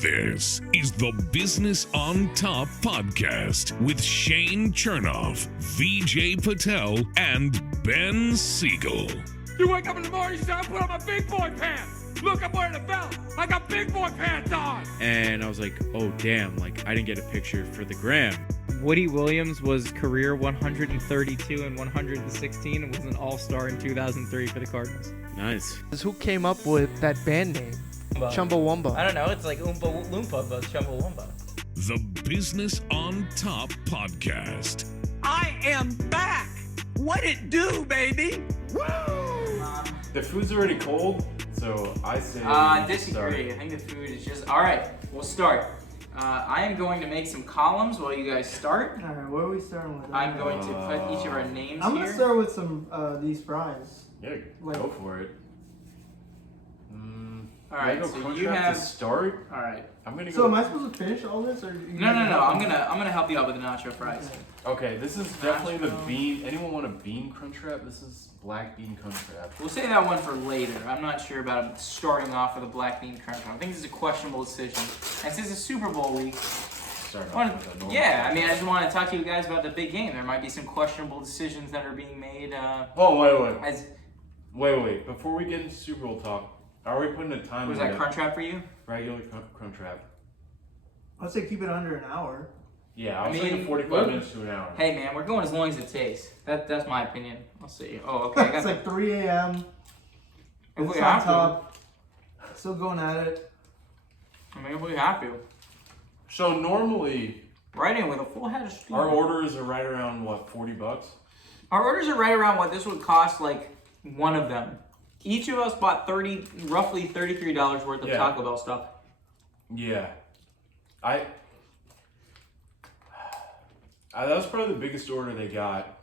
This is the Business on Top podcast with Shane Chernoff, VJ Patel, and Ben Siegel. You wake up in the morning, you say, I put on my big boy pants. Look, I'm wearing a belt. I got big boy pants on. And I was like, oh, damn, like, I didn't get a picture for the gram. Woody Williams was career 132 and 116 and was an all-star in 2003 for the Cardinals. Nice. Who came up with that band name? Chumbawamba. I don't know. It's like Oompa Loompa, but Chumbawamba. The Business on Top podcast. I am back. What it do, baby? Woo! The food's already cold, so I say. Disagree. start. I think the food is just all right. We'll start. I am going to make some columns while you guys start. All right, what are we starting with? I'm going to put each of our names I'm here. gonna start with some these fries. Yeah, Like- go for it. All right, Go so crunch you wrap have. to start. All right. I'm gonna So go. am I supposed to finish all this, or No. I'm gonna help you out with the nacho fries. Okay, this is definitely the bean. Anyone want a bean crunch wrap? This is black bean crunch wrap. We'll save that one for later. I'm not sure about starting off with a black bean crunch. I think this is a questionable decision. And since it's Super Bowl week, Start I wanna- off with a normal. yeah, I mean, I just want to talk to you guys about the big game. There might be some questionable decisions that are being made. Oh wait. As Wait. Before we get into Super Bowl talk, are we putting a time was limit? that crunch wrap for you? Regular crunch wrap. I'd say keep it under an hour. Yeah, I I was thinking mean, 45 what- minutes to an hour. Hey man, we're going as long as it takes. That's my opinion. I'll see. Oh, okay. I It's got like 3 a.m. If It's we on have to. top. Still going at it. I mean, if we have to. So normally Right in with a full head of steam. our orders are right around what, $40? Our orders are right around what this would cost, like one of them. Each of us bought roughly $33 worth of Yeah. Taco Bell stuff. Yeah. That was probably the biggest order they got.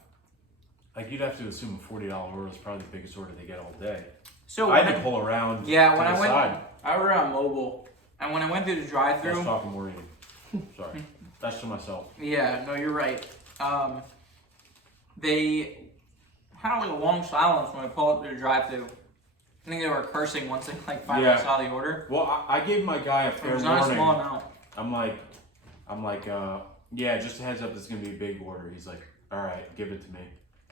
Like, you'd have to assume a $40 order is probably the biggest order they get all day. So I when had to pull around yeah, to when the I went, side. I ordered on mobile, and when I went through the I was drive-through, talking more eating. Sorry. That's to myself. yeah, no, you're right. They had like a long silence when I pulled up through the drive-through. I think they were cursing once they finally Yeah. saw the order. Well, I gave my guy a It fair was not a warning. small amount. I'm like, yeah, just a heads up, this is gonna be a big order. He's like, all right, give it to me.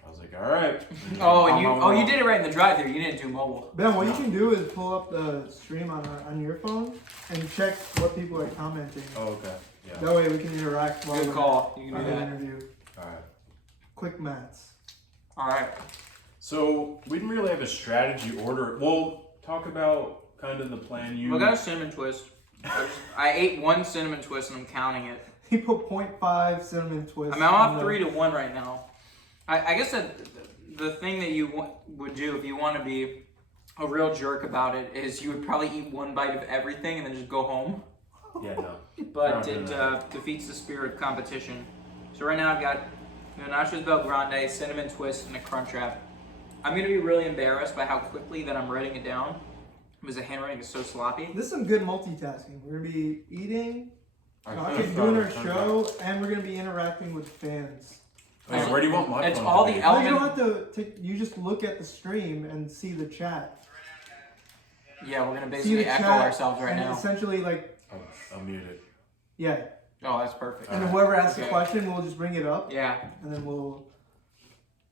I was like, all right. Oh, and you did it right in the drive-thru. You didn't do mobile. Ben, what you can do is pull up the stream on your phone and check what people are commenting. Oh, okay. Yeah. That way we can interact while Good we're call. You can on do the that. interview. All right. Quick maths. All right. So we didn't really have a strategy order. We'll talk about kind of the plan you. We got a cinnamon twist. I ate one cinnamon twist and I'm counting it. He put 0.5 cinnamon twist. I mean, I'm on off the- 3-1 right now. I guess that the thing that you would do if you want to be a real jerk about it is you would probably eat one bite of everything and then just go home. Yeah, no. But No, it no, no. defeats the spirit of competition. So right now I've got Nachos Bel Grande, cinnamon twist, and a crunch wrap. I'm going to be really embarrassed by how quickly that I'm writing it down because the handwriting is so sloppy. This is some good multitasking. We're gonna be eating, I talking, could've doing thought our of show, and we're gonna be interacting with fans. Wait, where do you want my It's phone all to the be? No, you element. don't have to. You just look at the stream and see the chat. Yeah, we're going to See the basically echo chat, ourselves right and now. essentially, like, I'll mute it. yeah. Oh, that's perfect. And then whoever asks Okay. a question, we'll just bring it up, Yeah. and then we'll.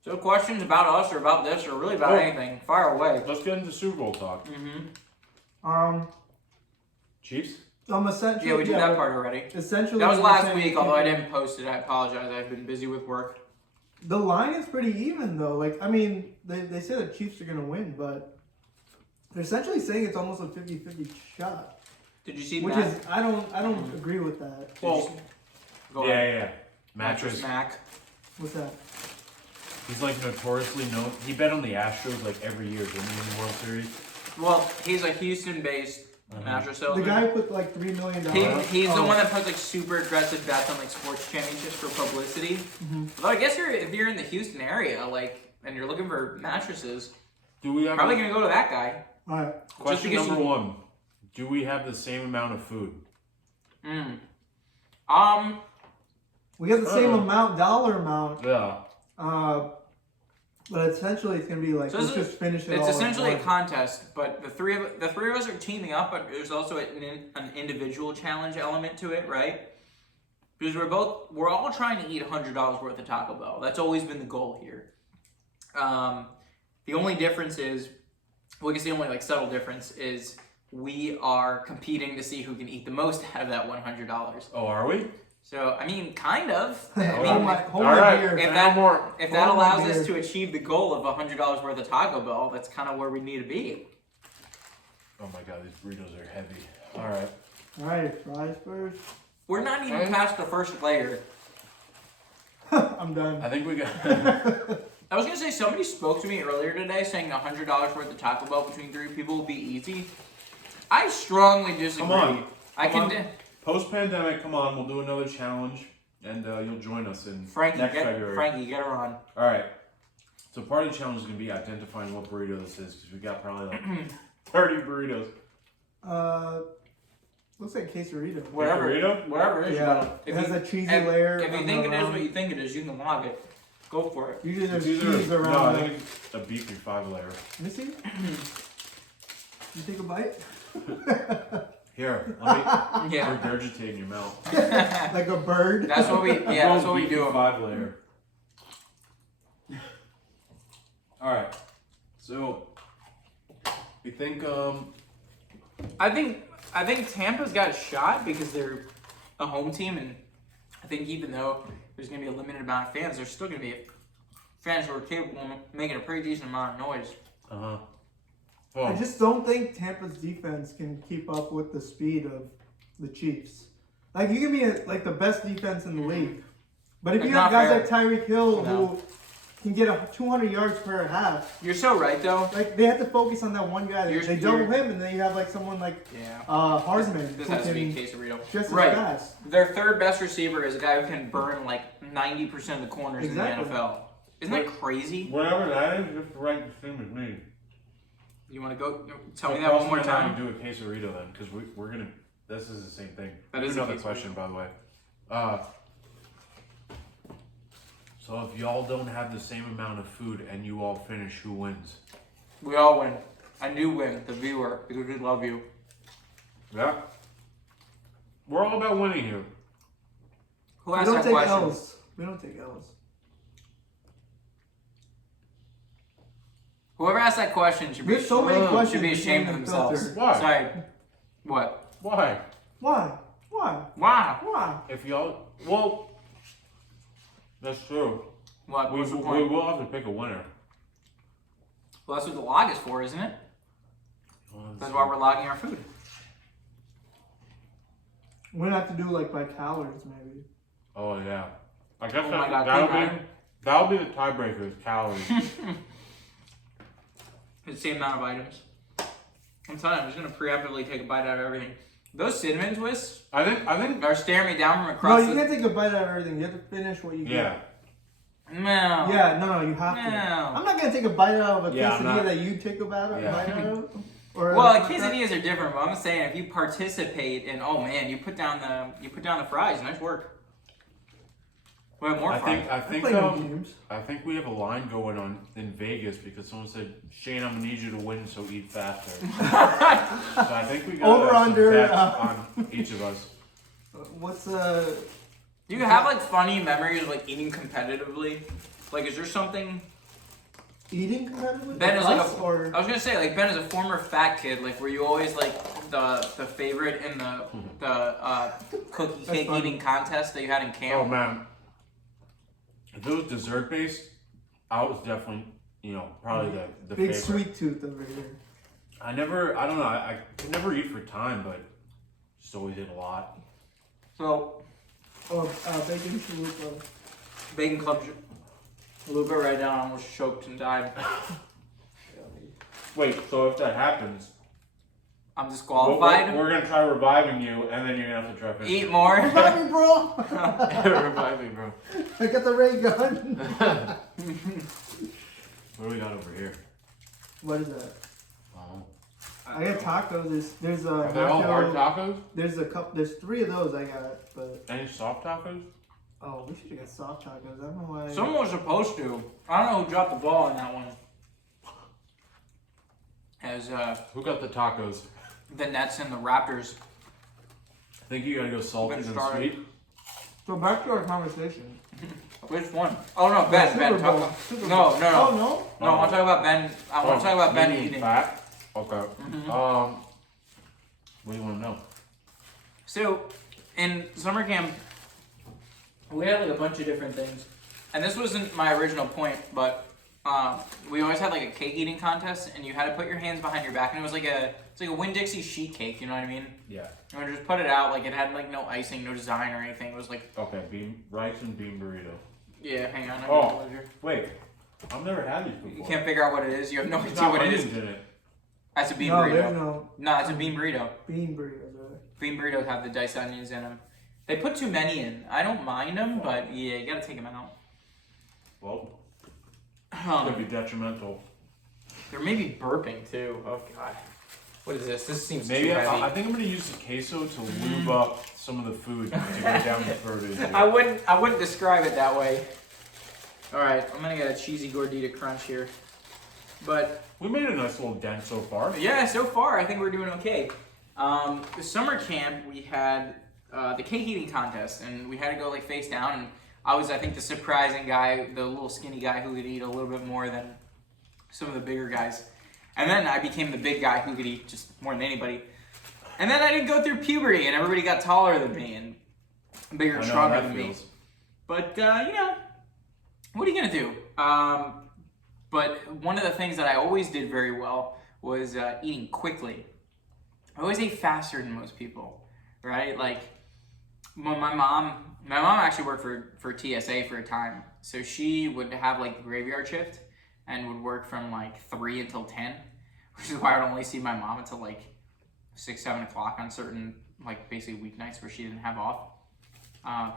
So questions about us or about this or really about Oh. anything, fire away. Let's get into Super Bowl talk. Chiefs? Essentially. Yeah, we did that part already. Essentially. That was we're last saying week, although I didn't post it. I apologize. I've been busy with work. The line is pretty even though. Like, I mean, they say the Chiefs are gonna win, but they're essentially saying it's almost a 50-50 shot, Did you see which Mac? is I don't agree with that. Well, Go yeah, ahead. yeah. Mattress. Mac. What's that? He's like notoriously known. He bet on the Astros like every year, didn't he, in the World Series? Well, he's a Houston-based mattress The salesman. guy put like $3 million. He's the one that puts like super aggressive bets on like sports championships for publicity. Although I guess if you're in the Houston area, like, and you're looking for mattresses, Do we have probably gonna go to that guy. All right. question because number you- one? Do we have the same amount of food? We got the same Uh-oh. amount, dollar amount. Yeah. But essentially, it's gonna be like So let's this is- just finish it. It's all in essentially a one. contest, but the three of us are teaming up, but there's also an individual challenge element to it, right? Because we're all trying to eat $100 worth of Taco Bell. That's always been the goal here. The only difference is, well, I guess the only like subtle difference is we are competing to see who can eat the most out of that $100. Oh, are we? So I mean, kind of. I Hold mean, my All right. beer. if No that more. if that Hold my allows us beer. to achieve the goal of $100 worth of Taco Bell, that's kind of where we need to be. Oh my god, these burritos are heavy. All right. All right, fries first. We're not even past the first layer. I'm done. I think we got. I was gonna say somebody spoke to me earlier today saying $100 worth of Taco Bell between 3 people would be easy. I strongly disagree. Come on. I Come can. on. Post-pandemic, come on, we'll do another challenge, and you'll join us in Frankie, next February. Frankie, get her on. All right. So part of the challenge is gonna be identifying what burrito this is because we got probably like 30 burritos. Looks like quesarito. Whatever, Burrito? whatever it is. Yeah, If it has you, a cheesy if, layer. If you on think the it is round. what you think it is, you can log it. Go for it. Usually there's It's cheese either, around. no, I it. think it's a beefy 5-layer. Let me see. You take a bite? Here, let me Yeah, regurgitate in your mouth. Like a bird? that's what we. Yeah, that's what we do. 5-layer. All right. So we think I think Tampa's got a shot because they're a home team, and I think even though there's gonna be a limited amount of fans, there's still gonna be fans who are capable of making a pretty decent amount of noise. uh-huh. I Oh, just don't think Tampa's defense can keep up with the speed of the Chiefs. Like, you can be like the best defense in the league, but if It's you have not guys fair. like Tyreek Hill No. who can get 200 yards per half, You're so right, though. like they have to focus on that one guy. You're- They double you're- him, and then you have like someone like Yeah. Hardman This who has to be a can quesarito. just as Right. fast. Their third best receiver is a guy who can burn like 90% of the corners Exactly. in the NFL. Isn't that crazy? whatever that is, just right the same as me. You want to go? Tell So me that one Carlson more and I time. would do a quesarito then, because we're gonna. This is the same thing. That Here's is a another quesarito. question, by the way. So if y'all don't have the same amount of food and you all finish, who wins? We all win. And you win, the viewer, because we love you. Yeah. We're all about winning here. Who We asked don't that take question? L's. We don't take L's. Whoever asked that question should be There's so many questions. should be you ashamed of can't themselves. filter. Why? Sorry. What? Why? Why? Why? Wow. Why? If y'all, well, that's true. What? We What's the point? will have to pick a winner. Well, that's what the log is for, isn't it? That's why we're logging our food. We have to do like by calories, maybe. Oh yeah. I guess Oh my God, that'll be the tiebreaker. Is calories. It's the same amount of items. I'm telling you, I'm just gonna preemptively take a bite out of everything. Those cinnamon twists I think. are staring me down from No, across you the. can't take a bite out of everything. You have to finish what you Yeah. No. get. Yeah, no, you have to. No. I'm not gonna take a bite out of a Yeah, I'm quesadilla not. that you take a bite out, Yeah. bite out of. Or Well, quesadillas are different, but I'm saying if you participate in, oh man, you put down the fries. Nice work. We have more I fries. think. I I think. play no games. I think we have a line going on in Vegas because someone said, "Shane, I'm gonna need you to win, so eat faster." So I think we got Over, some under, bets on each of us. What's Do you have like funny memories of like eating competitively? Like, is there something? eating competitive? Ben is like Us, or I was gonna say, like Ben is a former fat kid. Like, were you always like the favorite in the cookie cake funny. eating contest that you had in Oh camp? man, if it was dessert based, I was definitely, probably the big favorite. sweet tooth over here. I don't know. I could never eat for time, but just always ate a lot. So, Oh, bacon chalupa. bacon club. Luca right now almost choked and died. Wait, so if that happens, I'm disqualified. we're gonna try reviving you, and then you're gonna have to try finishing. Eat more. Revive me, bro! Revive me, bro. I got the ray gun. What do we got over here? What is that? Oh. I got tacos. There's a Are they all hard nacho. tacos? There's 3 of those I got, but Any soft tacos? Oh, we should have got soft tacos. I don't know why. Someone was supposed to. I don't know who dropped the ball on that one. As Who got the tacos? the Nets and the Raptors. I think you gotta go salty Been and started. sweet. So back to our conversation. Which one? Oh no, Ben. Super Ben. Bowl. Talk, Super no, Bowl. no, no. Oh No, I want to talk about Ben. I want to talk about Ben medium eating. Fat. Okay. Mhm. What do you want to know? So, in summer camp, we had like a bunch of different things, and this wasn't my original point, but we always had like a cake eating contest, and you had to put your hands behind your back, and it was like a Winn-Dixie sheet cake. You know what I mean? Yeah. And we just put it out, like it had like no icing, no design or anything. It was like, Okay. Rice and bean burrito. yeah, hang on. Oh. Wait. I've never had these before. You can't figure out what it is. You have no It's idea not what it is. onions in it. That's a bean No, there's burrito. no No, it's a bean burrito. bean burritos. Right? Bean burritos have the diced onions in them. They put too many in. I don't mind them, but yeah, you gotta take them out. Well, could be detrimental. They're maybe burping too. Oh god. What is this? This seems Maybe too heavy. I think I'm gonna use the queso to lube up some of the food to go down the throat. I wouldn't describe it that way. Alright, I'm gonna get a cheesy gordita crunch here. But We made a nice little dent so far. yeah, so far I think we're doing okay. The summer camp we had the cake eating contest, and we had to go like face down, and I was, I think, the surprising guy, the little skinny guy who could eat a little bit more than some of the bigger guys. And then I became the big guy who could eat just more than anybody. And then I didn't go through puberty, and everybody got taller than me and bigger and I know how stronger that than me. feels. But you know, what are you gonna do? But one of the things that I always did very well was eating quickly. I always ate faster than most people, right? Like, when my mom actually worked for TSA for a time, so she would have like the graveyard shift and would work from like 3 until 10, which is why I would only see my mom until like 6, 7 o'clock on certain, like, basically weeknights where she didn't have off.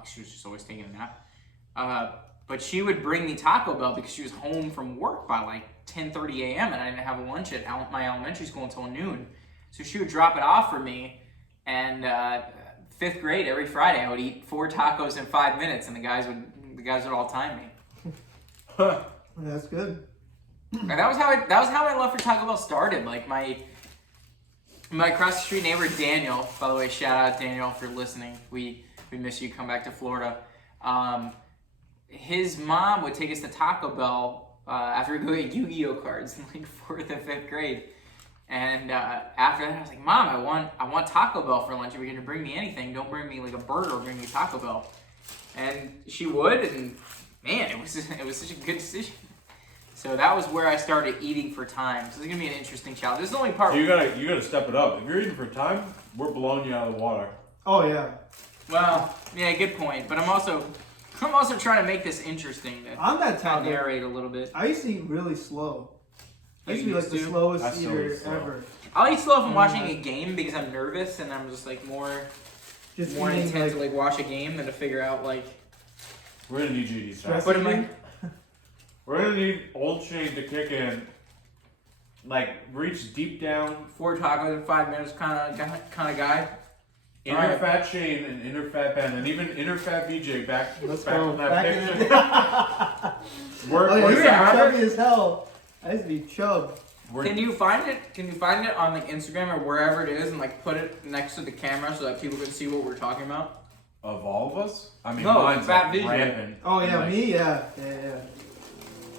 She was just always taking a nap. But she would bring me Taco Bell because she was home from work by like 10:30 a.m. and I didn't have a lunch at my elementary school until noon. So she would drop it off for me, and 5th grade, every Friday, I would eat 4 tacos in 5 minutes, and the guys would all time me. That's good. And that was how my love for Taco Bell started. Like my across the street neighbor Daniel, by the way, shout out Daniel for listening. We miss you. Come back to Florida. His mom would take us to Taco Bell after we go get Yu-Gi-Oh cards in like 4th and 5th grade. And after that, I was like, Mom, I want Taco Bell for lunch. If you're gonna bring me anything, don't bring me like a burger. Bring me Taco Bell. And she would, and man, it was such a good decision. So that was where I started eating for time. So it's gonna be an interesting challenge. This is the only part. You gotta step it up. If you're eating for time, we're blowing you out of the water. Oh yeah. Well, yeah, good point. But I'm also trying to make this interesting. On that I'll topic, narrate a little bit. I used to eat really slow. I used to You be like the used to? slowest I still eater eat slow. ever. I'll eat slow if I'm watching a game because I'm nervous and I'm just like more Just intent eating to like watch a game than to figure out like. We're gonna need you to eat Stress fast. What am I? eating. We're gonna need Old Shane to kick in, like reach deep down. 4 tacos in 5 minutes kind of guy. Inner Alright. fat Shane and inner fat Ben, and even inner fat BJ back. Let's back go. on that Back in picture. the day. We're, Oh, yeah, we're you were gonna- chubby as hell. I used to be chub. we're- Can you find it? Can you find it on like Instagram or wherever it is and like put it next to the camera so that people can see what we're talking about? Of all of us? I mean, No, mine's fat like vision. rampant. Oh yeah, Like, me, yeah.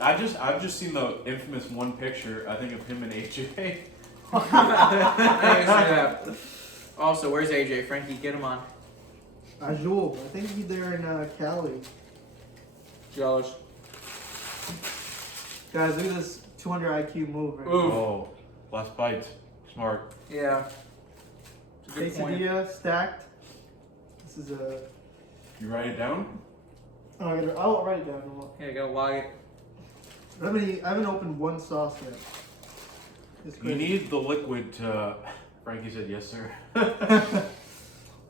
I've just seen the infamous one picture. I think of him and AJ. Also, where's AJ? Frankie, get him on. Azul. I think he's there in Cali. Jealous. Guys, look at this 200 IQ move. Right Ooh. Oh, last bite. Smart. Yeah. It's a good point. Quesadilla stacked. This is a. You write it down? Oh, I'll write it down. Yeah, gotta log it. I haven't opened one sauce yet. It's You crazy. need the liquid to. Frankie said yes, sir.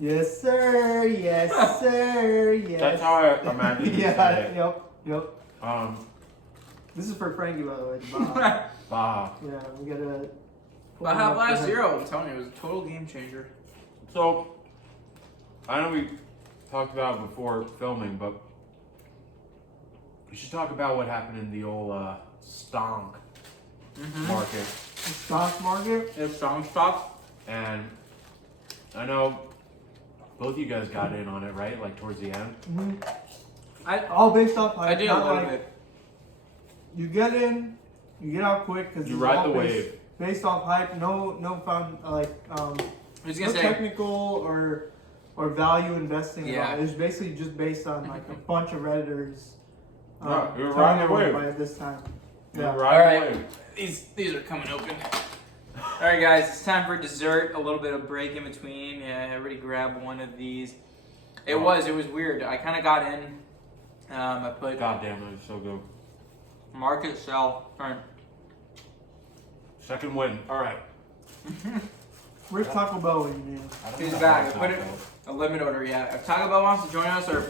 Yes, sir. Yes, sir. Yes. That's how I imagine you Yeah. say it. Yep. This is for Frankie, by the way. Bob. Bah. Yeah, we gotta. But how last 0? I'm telling you, it was a total game changer. So, I know we talked about it before filming, but we should talk about what happened in the old stonk market. The stock market. It's stock. And I know both you guys got in on it, right? Like towards the end. All based off I hype. did a not little like bit. you get in, you get out quick because You ride the wave. Based off hype, no found I was no gonna say, technical or value investing Yeah. at all. It was basically just based on like a bunch of redditors. No, you were telling riding the everyone wave. by it this time. You Yeah. were riding Alright. the wave. These are coming open. Alright guys, it's time for dessert. A little bit of break in between. Yeah, I already grabbed one of these. It was weird. I kind of got in. I put God damn, it was so good. market sell. Alright. Second win. All right. Where's Taco Bell when you need him? I don't He's know back. how I put it a limit order yet. If Taco Bell wants to join us or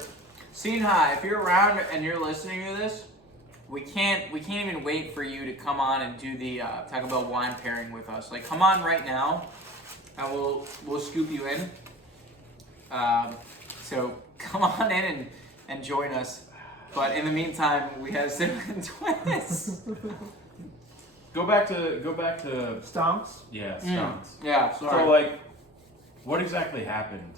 Scene High, if you're around and you're listening to this, we can't even wait for you to come on and do the Taco Bell wine pairing with us. Like, come on right now, and we'll scoop you in. So come on in and join us. But in the meantime, we have cinnamon twists. Go back to Stomps. yeah, stunts. Yeah, sorry. So like, what exactly happened?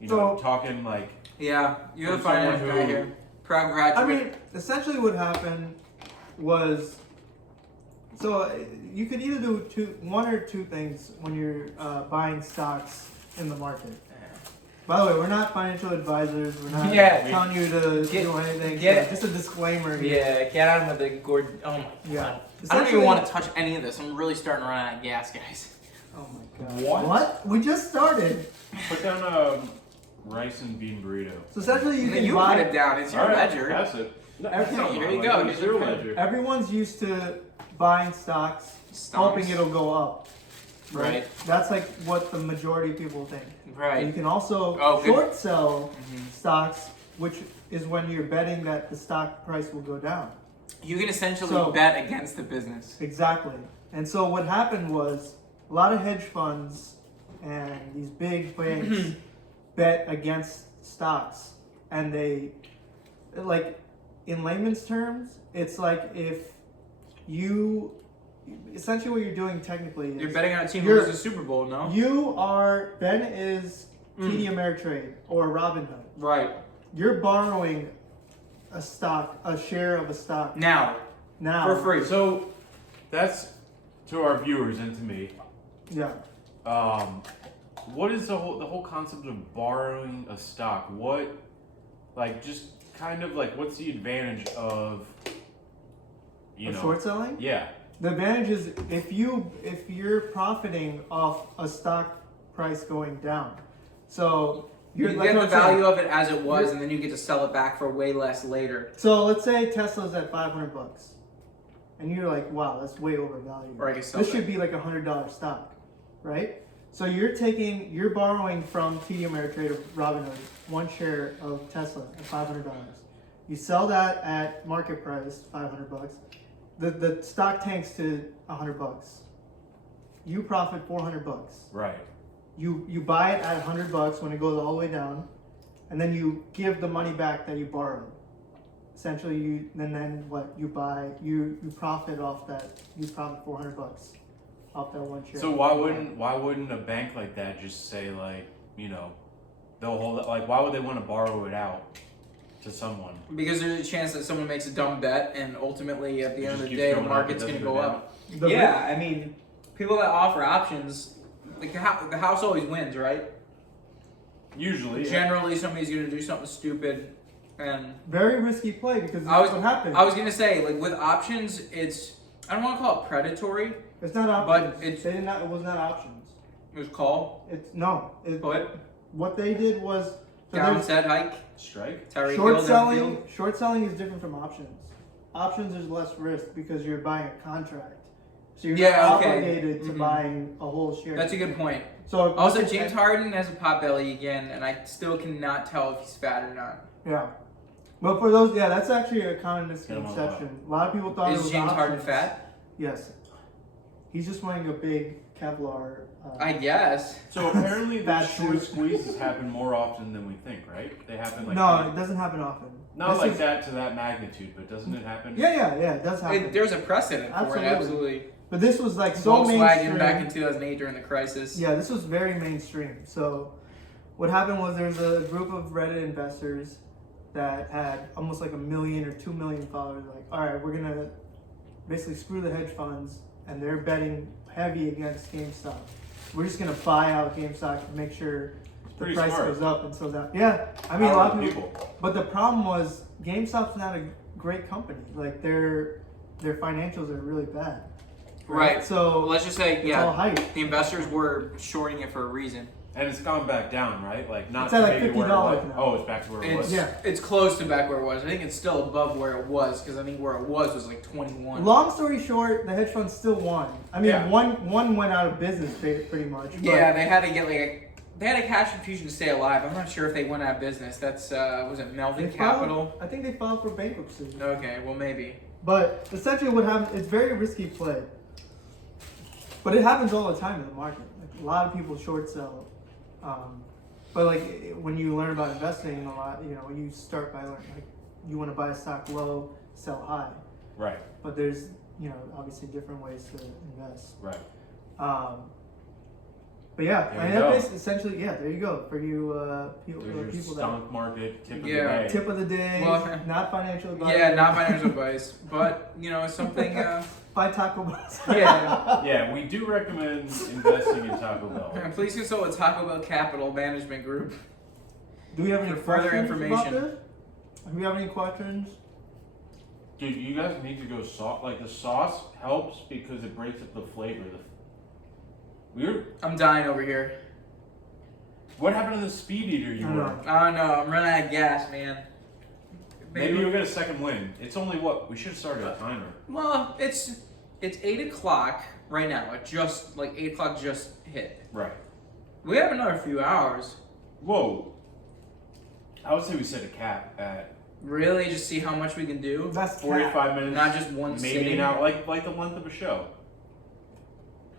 You know, talking like Yeah, you're the From someone finance guy who- here. Proud graduate. I mean, essentially what happened was, so you could either do one or two things when you're buying stocks in the market. By the way, we're not financial advisors. We're not Yeah. telling you to do anything. get- so just a disclaimer here. Yeah, get out with the Gordon. Oh my Yeah. god. I don't even Essentially- want to touch any of this. I'm really starting to run out of gas, guys. Oh my god. What? We just started. put down a rice and bean burrito. So essentially you can You buy. put it down. It's your All right, ledger. That's it. Everything- here you go. It's your ledger. Everyone's used to buying stocks, hoping it'll go up. Right. That's like what the majority of people think. Right. And you can also Oh, good. short sell stocks, which is when you're betting that the stock price will go down. You can essentially So- bet against the business. Exactly. And so what happened was a lot of hedge funds and these big banks bet against stocks. And they, like, in layman's terms, it's like if you, essentially what you're doing technically is You're betting on a team who You're- loses the Super Bowl, no? Ben is TD Ameritrade or Robinhood. Right. You're borrowing a share of a stock Now, now. for free. So that's to our viewers and to me. Yeah. What is the whole concept of borrowing a stock? What, like, just kind of like, what's the advantage of, Of short selling? Yeah. The advantage is if you're profiting off a stock price going down. So You like get the I'm saying, value of it as it was, and then you get to sell it back for way less later. So let's say Tesla's at $500, and you're like, wow, that's way overvalued. Or I can sell This it. should be like $100 stock, right? So you're borrowing from TD Ameritrade or Robinhood one share of Tesla at $500. You sell that at market price, $500. The stock tanks to $100. You profit $400. Right. You buy it at $100 when it goes all the way down, and then you give the money back that you borrowed. Essentially, you profit off that. You profit $400 off that one share. So why wouldn't a bank like that just say, like, you know, they'll hold it, like, why would they want to borrow it out to someone? Because there's a chance that someone makes a dumb bet, and ultimately, at the end of just the keeps day, the going up, market's it going to doesn't go go up. The Yeah, I mean, people that offer options, like the house always wins, right? Usually. Generally, somebody's going to do something stupid, and Very risky play because I was that's what happened. I was going to say, like with options, it's I don't want to call it predatory. It's not but options. it's- They did not. It was not options. It was call, It's no. put, What they did was so down, there's- set, hike, Strike. Tyreek short Hill, selling. downfield. Short selling is different from options. Options is less risk because you're buying a contract, so you're Yeah, not okay. obligated to Mhm. buying a whole share. That's a good point. So Also, James Harden has a pot belly again, and I still cannot tell if he's fat or not. Yeah. But for those, yeah, that's actually a common Get him on misconception. A lot of people thought it Is was James options. Harden fat? Yes. He's just wearing a big Kevlar. I guess. So apparently the Bad short suit. squeezes happen more often than we think, right? They happen like No, it doesn't happen often. not This like is- that to that magnitude, but doesn't it happen? Yeah, it does happen. There's a precedent for it, Absolutely. absolutely. But this was like so Volkswagen mainstream. back in 2008 during the crisis. Yeah, this was very mainstream. So what happened was there's a group of Reddit investors that had almost like 1 million or 2 million followers. Like, all right, we're gonna basically screw the hedge funds, and they're betting heavy against GameStop. We're just gonna buy out GameStop to make sure the Pretty price smart. goes up and so that. Yeah, I mean a lot of people. But the problem was GameStop's not a great company. Like their financials are really bad. Right. So Let's just say, it's all hype. the investors were shorting it for a reason. And it's gone back down, right? Like not It's at, like, maybe where it $50 was. now. Oh, it's back to where it was. Yeah. It's close to back where it was. I think it's still above where it was because I think where it was like 21. Long story short, the hedge funds still won. I mean, Yeah. one went out of business pretty much. But Yeah, they had to get they had a cash infusion to stay alive. I'm not sure if they went out of business. That's was it Melvin they filed- Capital? I think they filed for bankruptcy. Okay, well maybe. But essentially, what happened? It's very risky play. But it happens all the time in the market. Like a lot of people short sell. But like when you learn about investing, a lot, when you start by learning, like you want to buy a stock low, sell high. Right. But there's obviously different ways to invest. Right. But yeah, There I mean, you go. that's essentially there you go for you There's your people that stock market tip of Yeah. the day. tip of the day, Well, not financial advice. Yeah, not financial advice, but something. Buy Taco Bell. Yeah. Yeah, we do recommend investing in Taco Bell. Please consult with Taco Bell Capital Management Group. Do we have any For further questions information. about this? Do we have any questions? Dude, you guys need to go sauce. Like the sauce helps because it breaks up the flavor. I'm dying over here. What happened to the speed eater you I don't were? know. Oh no, I'm running out of gas, man. Maybe you'll get a second win. It's only what? We should have started a timer. Well, it's 8:00 right now. It just 8:00 just hit. Right. We have another few hours. Whoa. I would say we set a cap at Really, just see how much we can do. That's 45 minutes. Not just one maybe sitting. an hour. Like the length of a show.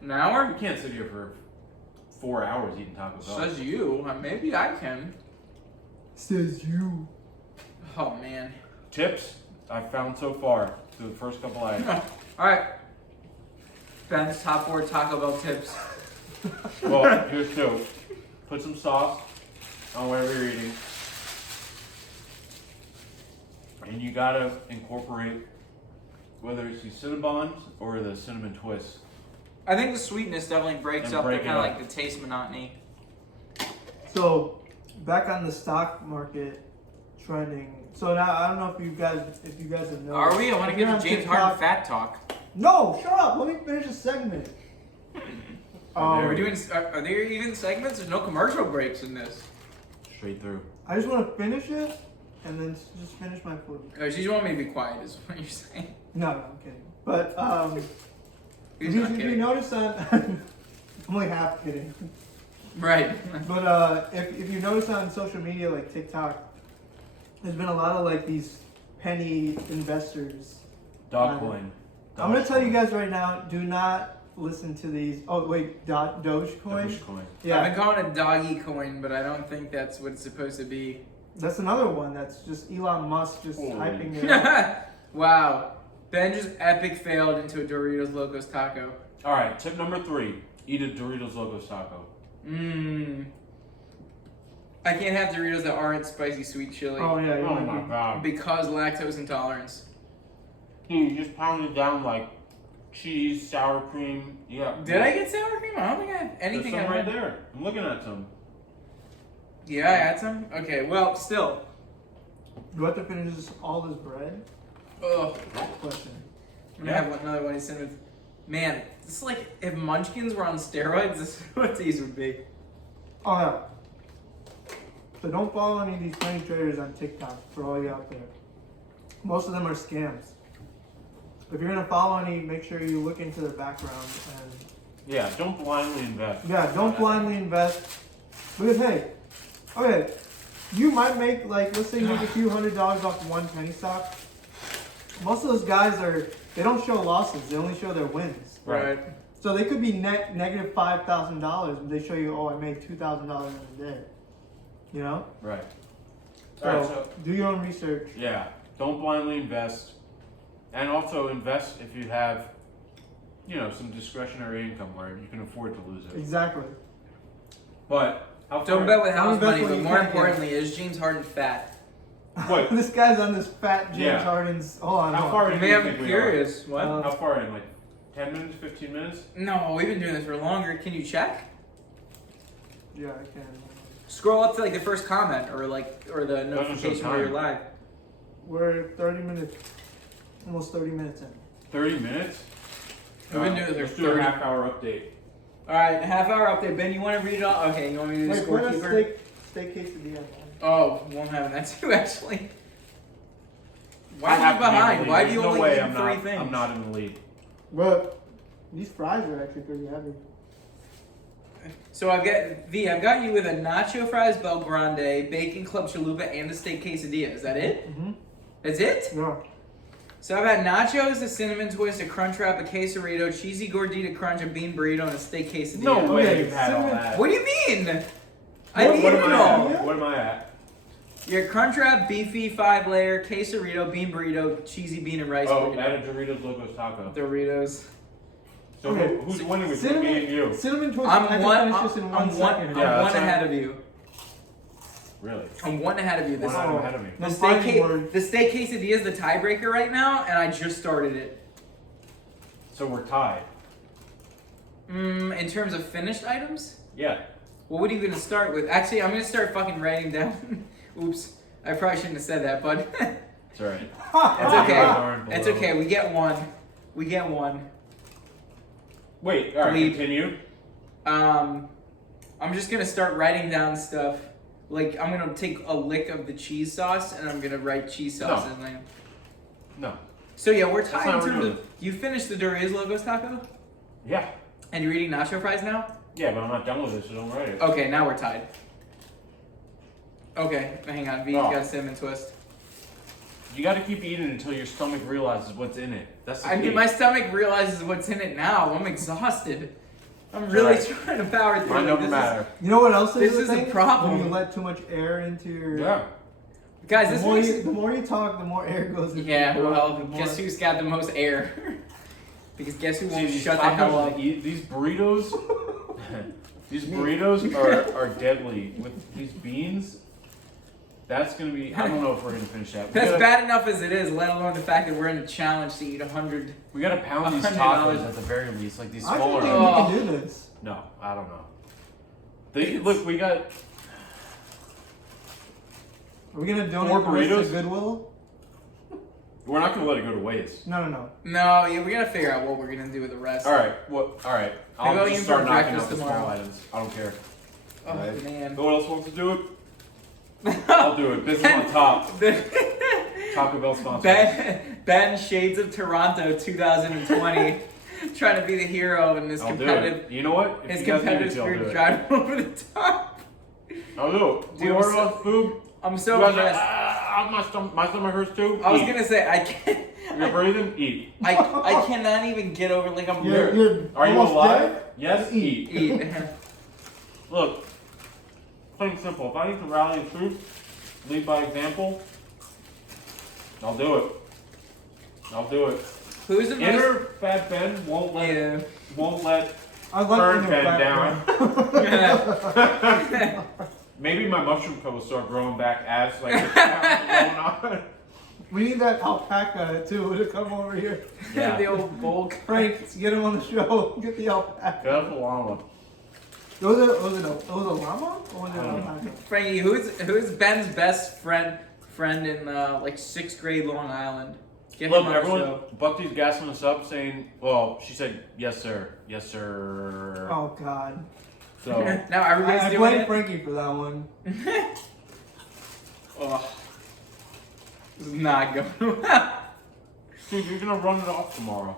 An hour? We can't sit here for 4 hours eating Taco Bell. Says you. Maybe I can. Says you. Oh man. Tips I've found so far through the first couple items. All right. Ben's top 4 Taco Bell tips. Well, here's 2. Put some sauce on whatever you're eating. And you gotta incorporate whether it's the Cinnabons or the cinnamon twists. I think the sweetness definitely breaks And up break the it kind of up. like the taste monotony. So, back on the stock market trending. So now I don't know if you guys have noticed. Are we? I want to If get you're to on James TikTok- Harden fat talk. No, shut up. Let me finish a segment. Are we doing? Are there even segments? There's no commercial breaks in this. Straight through. I just want to finish it and then just finish my food. Oh, you just want me to be quiet, is what you're saying? No, I'm kidding. But He's if not you kidding. notice on, I'm like half kidding. Right. But if you notice on social media like TikTok, there's been a lot of like these penny investors. Dogcoin. I'm gonna tell you guys right now, do not listen to these. Oh wait, Dogecoin. Dogecoin. Yeah, I've been calling it doggy coin, but I don't think that's what it's supposed to be. that's another one. That's just Elon Musk just Holy hyping it up. Wow. Ben just epic failed into a Doritos Locos taco. All right. Tip number 3: eat a Doritos Locos taco. Mmm. I can't have Doritos that aren't spicy sweet chili Oh yeah, you Oh might my be- god. because lactose intolerance. Dude, you just pound it down like cheese, sour cream. Yeah. Did I get sour cream? I don't think I had There's anything. some I right had. there. I'm looking at some. Yeah, I had some. Okay, well, still. Do I have to finish all this bread? Ugh. Question. I'm gonna have another one. He sent with. Man, this is like if Munchkins were on steroids. This is what these would be. Oh yeah. So don't follow any of these penny traders on TikTok for all you out there. Most of them are scams. If you're gonna follow any, make sure you look into their background and Yeah. Don't blindly invest. yeah, don't blindly invest. Because hey, okay, you might make let's say you make a few $100s off one penny stock. Most of those guys they don't show losses, they only show their wins. Right. So they could be negative $5,000, but they show you, oh, I made $2,000 in a day. You know? Right. So, Alright, so do your own research. yeah, don't blindly invest, and also invest if you have, some discretionary income where you can afford to lose it. Exactly. But how Don't far? bet with house Don't bet money, what but you more can't importantly, is James Harden fat? What? This guy's on this fat James Yeah. Harden's. Hold on. How hold far on. in do Man, you I'm think we curious. What? are? How far in? Like 10 minutes, 15 minutes? No, we've been doing this for longer. Can you check? Yeah, I can. Scroll up to like the first comment or the show notification where you're time. live. We're 30 minutes, almost 30 minutes in. 30 minutes? We've been doing this Let's for do a 30. half-hour update. All right, half-hour update. Ben, you want to read it all? Okay, you want me to do the Like, what a scorekeeper? steak quesadilla, man. Oh, won't have that too actually. Why I are you have to be in the behind? lead. Why do There's you no only way eat I'm three not, things? I'm not in the lead. But these fries are actually pretty heavy. So I've got you with a Nacho Fries Bel Grande, Bacon Club Chalupa, and a steak quesadilla. Is that it? Mm-hmm. That's it? Yeah. So I've had nachos, a cinnamon twist, a crunch wrap, a quesarito, cheesy gordita crunch, a bean burrito, and a steak quesadilla. No way Okay, you've had all cinnamon- that. What do you mean? I What ate am it I all. at? What am I at? Your crunch wrap, beefy, 5-layer, quesarito, bean burrito, cheesy bean and rice Oh, burrito. at a Doritos Locos Taco. Doritos. So Okay, who's winning between me and you? Cinnamon twist. I I'm can one. finish this in one I'm one. second. Yeah, I'm one that's ahead not- of you. Really? I'm one ahead of you. This One item ahead of me. the I'm steak fighting word. the steak quesadilla is the tiebreaker right now, and I just started it. So we're tied. In terms of finished items, Yeah. what are you gonna start with? Actually, I'm gonna start fucking writing down. Oops, I probably shouldn't have said that, but It's alright. it's okay. Aren't It's below. okay. We get one. We get one. Wait, alright, Lead. continue. I'm just gonna start writing down stuff. Like I'm gonna take a lick of the cheese sauce and I'm gonna write cheese sauce No. in there. No. So yeah, we're That's tied not in what we're terms doing. of. You finished the Doritos Locos taco, Yeah. and you're eating nacho fries now. Yeah, but I'm not done with it, so don't write it. Okay, now we're tied. Okay, hang on. V's Oh. got a cinnamon twist. You gotta keep eating until your stomach realizes what's in it. That's the I key. mean, my stomach realizes what's in it now. I'm exhausted. I'm really Right. trying to power through. Mine it. don't This matter. You know what else This is is a thing? problem. When you let too much air into your. Yeah. Guys, The this more, makes. the more you talk, the more air goes into Yeah, your well, mouth, the more- guess who's got the most air? Because guess who See, won't these shut the hell tacos, up? these burritos, these burritos are deadly. With these beans, that's gonna be. I don't know if we're gonna finish that. We That's gotta, bad enough as it is, let alone the fact that we're in a challenge to eat 100. We gotta pound these $100. tacos at the very least, like these I smaller. think Oh. we can do this. No, I don't know. Look, we got. Are we gonna donate More the rest burritos? to Goodwill? We're not gonna let it go to waste. No. No, yeah, we gotta figure out what we're gonna do with the rest. All right. What? All right. Maybe I'll I'll eat just for start knocking breakfast out the tomorrow. small items. I don't care. Oh, Alright. man. Who else wants to do it? I'll do it. Business on top. Taco Bell sponsor. Ben Shades of Toronto 2020. Trying to be the hero in this I'll do competitive. it. You know what? If His you guys need competitive me to, I'll spirit do it. driving over the top. I'll do it. Dude, We order so- all the food. I'm You so guys are, impressed. my stomach hurts too. I was Eat. gonna say I can't. You're breathing. Eat. I cannot even get over like I'm You're Are you almost alive? there? Yes. Eat. eat. Look. Plain and simple. If I need to rally the troops, lead by example, I'll do it. I'll do it. Who's the most? Inner Fat Ben won't let Yeah. I like Burn the Ben background. down. Maybe my mushroom coat will start growing back as like it's going on. We need that alpaca too to come over here. Yeah. The old bulk. Frank, get him on the show. Get the alpaca. That's a llama. Was it a llama? Or was it I an don't know. alpaca? Frankie, who's Ben's best friend in like 6th grade Long Island? Get Look, him on the everyone, show. Bucky's gassing us up saying, well, she said, yes, sir. Yes, sir. Oh God. So, Now everybody's I doing blame it. Frankie for that one. Oh, this is not going well. Steve, you're going to run it off tomorrow.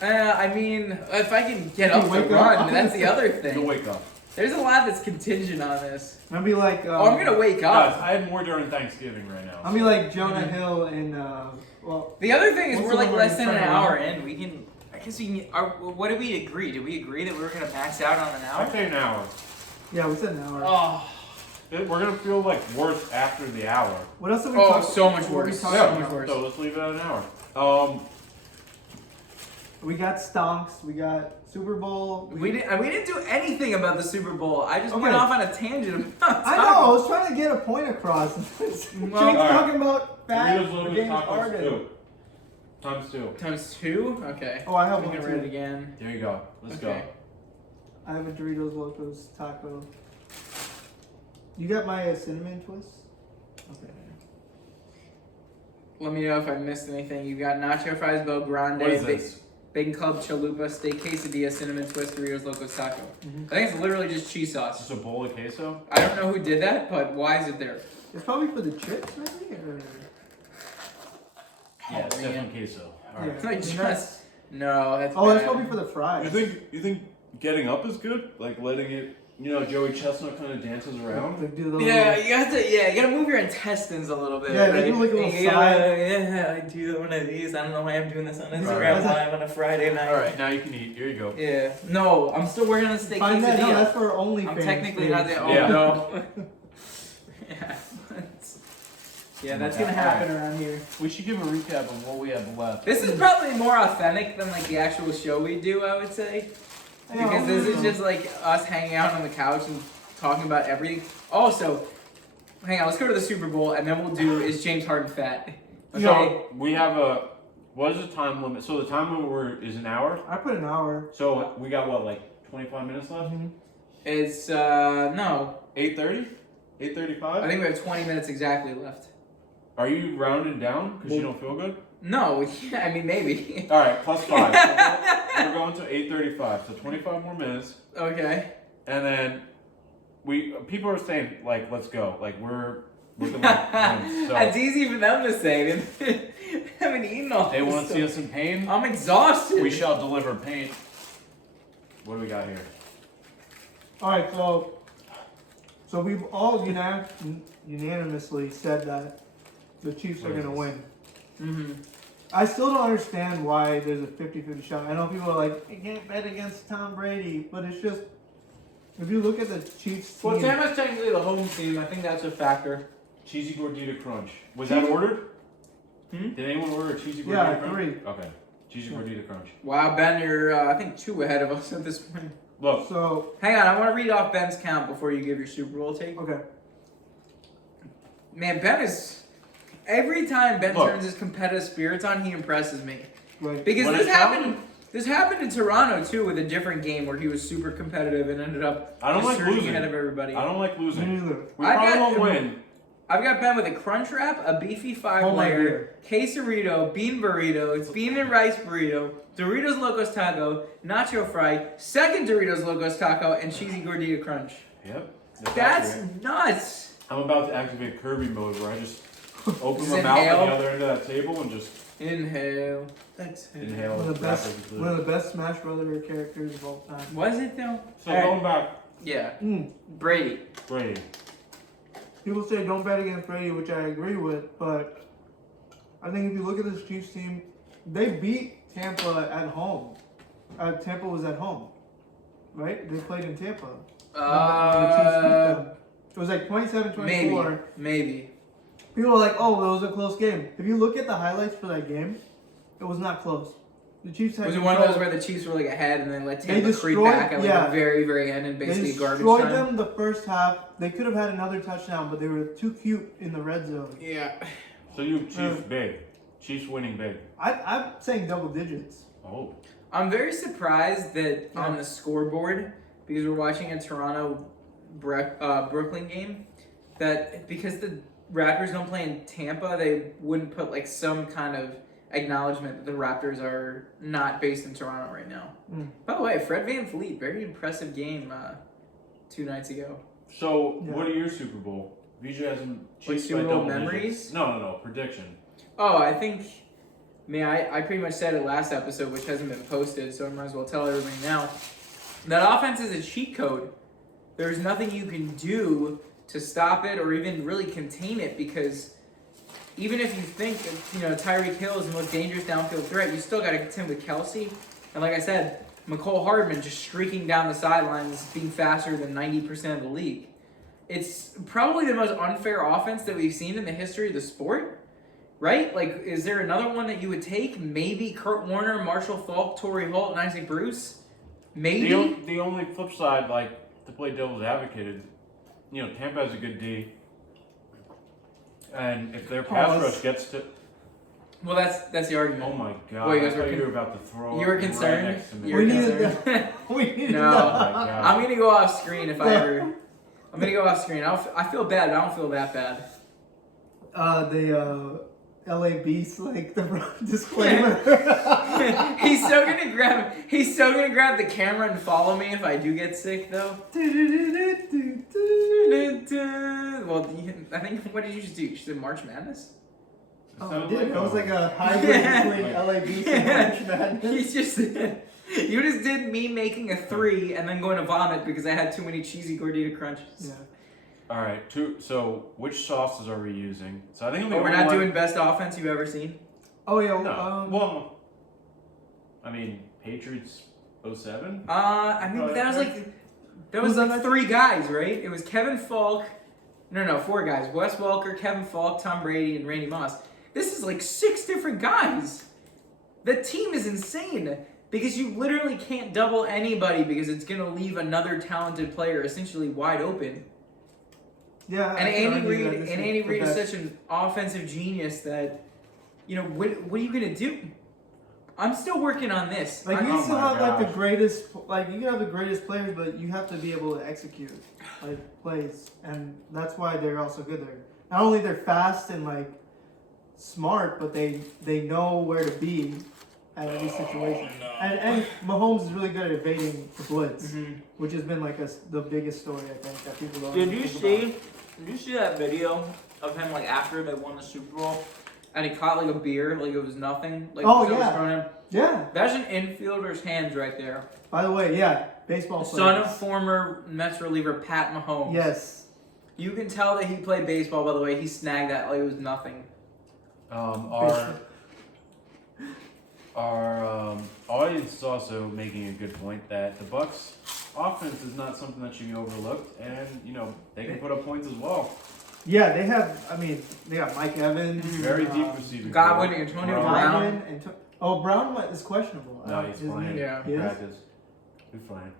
I mean, if I can get You up to wake run, up. that's the other You'll thing. wake up. There's a lot that's contingent on this. I'll be like. Oh, I'm gonna wake Guys, up. I had more during Thanksgiving right now. I'll be like Jonah Hill in well. The other thing is What's we're the like one less where than you an turn hour around? in. We can. guess what did we agree? Did we agree that we were gonna max out on an hour? I'd say an hour. Yeah, we said an hour. Oh, We're gonna feel like worse after the hour. What else did we oh, talk so much what were we worse. talking So about? much worse. So let's leave it at an hour. We got stonks. We got Super Bowl. We didn't do anything about the Super Bowl. I just went Okay. off on a tangent about I know. I was trying to get a point across. James alright. talking about fat Doritos Locos James Tacos Harden. 2. Times 2. Times 2? Okay. Oh, I have I'm one gonna read it too. again. There you go. Let's Okay. I have a Doritos Locos taco. You got my cinnamon twist? Okay. Let me know if I missed anything. You got Nacho Fries, Bel Grande, What is this? Bacon Club Chalupa, Steak Quesadilla, Cinnamon Twist, Doritos Locos Taco. I think it's literally just cheese sauce. Just a bowl of queso? I don't know who did that, but why is it there? It's probably for the chips, maybe? Or... Yeah, it's definitely queso. Alright. Yeah. I And just that's- no, that's Oh, that's bad. probably for the fries. You think getting up is good? Like letting it, Joey Chestnut kind of dances around? Like, do the Yeah, little- you gotta move your intestines a little bit. Yeah, right? they do like a little Yeah, side. yeah, I do one of these. I don't know why I'm doing this on Instagram Alright. Live on a Friday night. Alright, now you can eat. Here you go. Yeah. No, I'm still working on the steak Find that, no, quesadilla. that's for OnlyFans. I'm technically not the. Oh Yeah. no. Yeah. Yeah, that's gonna happen around here. We should give a recap of what we have left. This is probably more authentic than like the actual show we do, I would say. Because this is just like us hanging out on the couch and talking about everything. Also, hang on, let's go to the Super Bowl and then we'll do is James Harden fat? Okay. So we have what is the time limit? So the time limit is an hour. I put an hour. So we got what, like 25 minutes left? It's no. 8:30? 8:35? I think we have 20 minutes exactly left. Are you rounding down because you don't feel good? No, yeah, I mean maybe. All right, plus 5. So we're going to 8:35, so 25 more minutes, Okay. and then people are saying like, let's go, like we're looking like wins. So It's easy for them to say. They haven't eaten all they this want to see stuff. us in pain. I'm exhausted. We shall deliver pain. What do we got here? All right, so we've all unanimously said that the Chiefs are What is going to this? win. Mm-hmm. I still don't understand why there's a 50-50 shot. I know people are like, you can't bet against Tom Brady, but it's just, if you look at the Chiefs team, Well, Tampa's technically the home team. I think that's a factor. Cheesy gordita crunch. Was that ordered? Hmm? Did anyone order a cheesy gordita Yeah, crunch? 3. Okay. Cheesy gordita crunch. Wow, Ben, you're I think 2 ahead of us at this point. Look, So, Hang on, I want to read off Ben's count before you give your Super Bowl take. okay. Man, Ben is. Every time Ben Look. turns his competitive spirits on, he impresses me. Right. Because When this it's happened. down- This happened in Toronto too, with a different game where he was super competitive and ended up I don't just like surging losing. ahead of everybody. I don't like Me losing. neither. We I probably got- won't win. I've got Ben with a crunch wrap, a beefy 5-layer, quesarito, bean burrito, it's bean and rice burrito, Doritos Locos Taco, Nacho Fry, second Doritos Locos Taco, and cheesy gordita crunch. Yep. That's accurate. nuts. I'm about to activate Kirby mode where I just open Just my mouth inhale. at the other end of that table and just Inhale. Exhale. inhale. One of the best, rapidly. one of the best Smash Brother characters of all time. Was it though? So Alright. going back, Yeah. Mm. Brady. Brady. People say don't bet against Brady, which I agree with, but I think if you look at this Chiefs team, they beat Tampa at home. Tampa was at home, right? They played in Tampa. The Chiefs beat them. It was like 27-24. Maybe. People are like, oh, it was a close game. If you look at the highlights for that game, it was not close. The Chiefs had Was it one of control. those where the Chiefs were like ahead and then let They Tampa creep destroyed- back at like yeah. the very, very end and They basically garbage destroyed time? them the first half. They could have had another touchdown, but they were too cute in the red zone. Yeah. So you Chiefs big. Chiefs winning big. I'm saying double digits. Oh. I'm very surprised that on the scoreboard, because we're watching a Toronto Brooklyn game, that because the Raptors don't play in Tampa, they wouldn't put like some kind of acknowledgement that the Raptors are not based in Toronto right now. Mm. By the way, Fred VanVleet, very impressive game 2 nights ago. So Yeah. what are your Super Bowl? VJ hasn't Chiefs Super by Bowl double memories? digits. No. Prediction. Oh, I think, I pretty much said it last episode, which hasn't been posted, so I might as well tell everybody now. That offense is a cheat code. There's nothing you can do to stop it or even really contain it, because even if you think Tyreek Hill is the most dangerous downfield threat, you still got to contend with Kelsey. And like I said, McCole Hardman just streaking down the sidelines, being faster than 90% of the league. It's probably the most unfair offense that we've seen in the history of the sport, right? Like, is there another one that you would take? Maybe Kurt Warner, Marshall Faulk, Torrey Holt, and Isaac Bruce? Maybe? The only flip side, like, to play devil's advocate is, Tampa has a good D. And if their pass rush gets to... Well, that's the argument. Oh my God! Well, you guys I were thought you were about to throw. You were up concerned? Right next to me. You were We needed concerned? that. We needed No. that. Oh my God. I'm going to go off screen if I ever... I'm going to go off screen. I feel bad, but I don't feel that bad. The LA Beast, like the disclaimer. He's so gonna grab the camera and follow me if I do get sick, though. Well, I think, what did you just do? You just did March Madness? Oh, it did. It was like a hybrid between LA Beast and March Madness. You just did me making a 3 and then going to vomit because I had too many cheesy gordita crunches. Yeah. All right. So which sauces are we using? So I think I'm Oh, we're not doing best offense you've ever seen? Oh yeah. No. Well, I mean Patriots 07. I mean that was like 3 guys, right? It was Kevin Falk. No, 4 guys. Wes Welker, Kevin Falk, Tom Brady, and Randy Moss. This is like 6 different guys. The team is insane because you literally can't double anybody because it's gonna leave another talented player essentially wide open. Yeah. And Andy Reid is such an offensive genius that, what are you gonna do? I'm still working on this. Like you Oh still my have like the gosh. greatest, like you can have the greatest players, but you have to be able to execute like plays, and that's why they're also good. They're not only they're fast and like smart, but they know where to be at every situation. And Mahomes is really good at evading the blitz, which has been like the biggest story I think that people don't. Did you think see? about. Did you see that video of him like after they won the Super Bowl, and he caught like a beer like it was nothing? Like Oh, someone was yeah. throwing him? Yeah. That's an infielder's hands right there. By the way, yeah, baseball players. Son of former Mets reliever Pat Mahomes. Yes. You can tell that he played baseball. By the way, he snagged that like it was nothing. Our audience is also making a good point that the Bucks offense is not something that should be overlooked, and they can put up points as well. Yeah, they have. I mean, they got Mike Evans. Very deep receiving. Godwin, core. Antonio Brown. Brown. Brown is questionable. No, he's isn't playing. he? Yeah. He is? Practice. He's playing.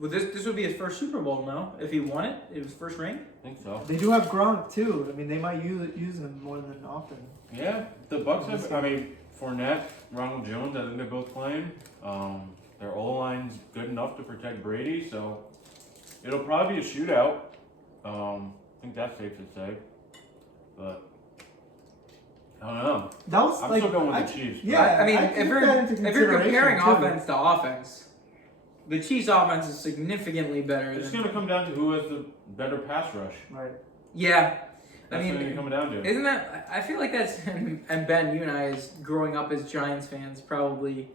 Well, this would be his first Super Bowl, no? If he won it, it was first ring. I think so. They do have Gronk too. I mean, they might use him more than often. Yeah, the Bucks have. I mean, Fournette, Ronald Jones. I think they're both playing. Their O-line's good enough to protect Brady, so it'll probably be a shootout. I think that's safe to say, but I don't know. That was I'm like still going with the Chiefs. but- yeah. I mean, I if took you're that into comparing consideration, too. offense to offense, the Chiefs' offense is significantly better. It's than... going to come down to who has the better pass rush. Right. Yeah, That's I what it's mean, coming down to. isn't that? I feel like that's and Ben, you and I, as growing up as Giants fans, probably,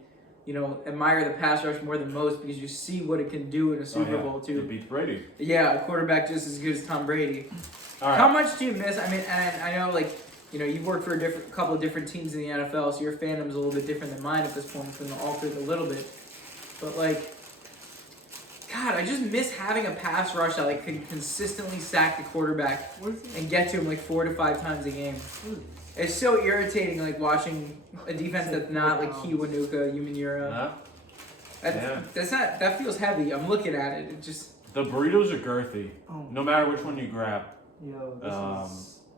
admire the pass rush more than most because you see what it can do in a Super Bowl It too. beats Brady. Yeah, a quarterback just as good as Tom Brady. All right. How much do you miss? I mean, and I know you've worked for a couple of different teams in the NFL, so your fandom's a little bit different than mine at this point. It's been altered a little bit, but God, I just miss having a pass rush that can consistently sack the quarterback and get to him 4 to 5 times a game. It's so irritating, watching a defense that's not Kiwanuka, Umanura. Huh? That feels heavy. I'm looking at it. It just. The burritos are girthy, Oh. no matter which one you grab. Yo,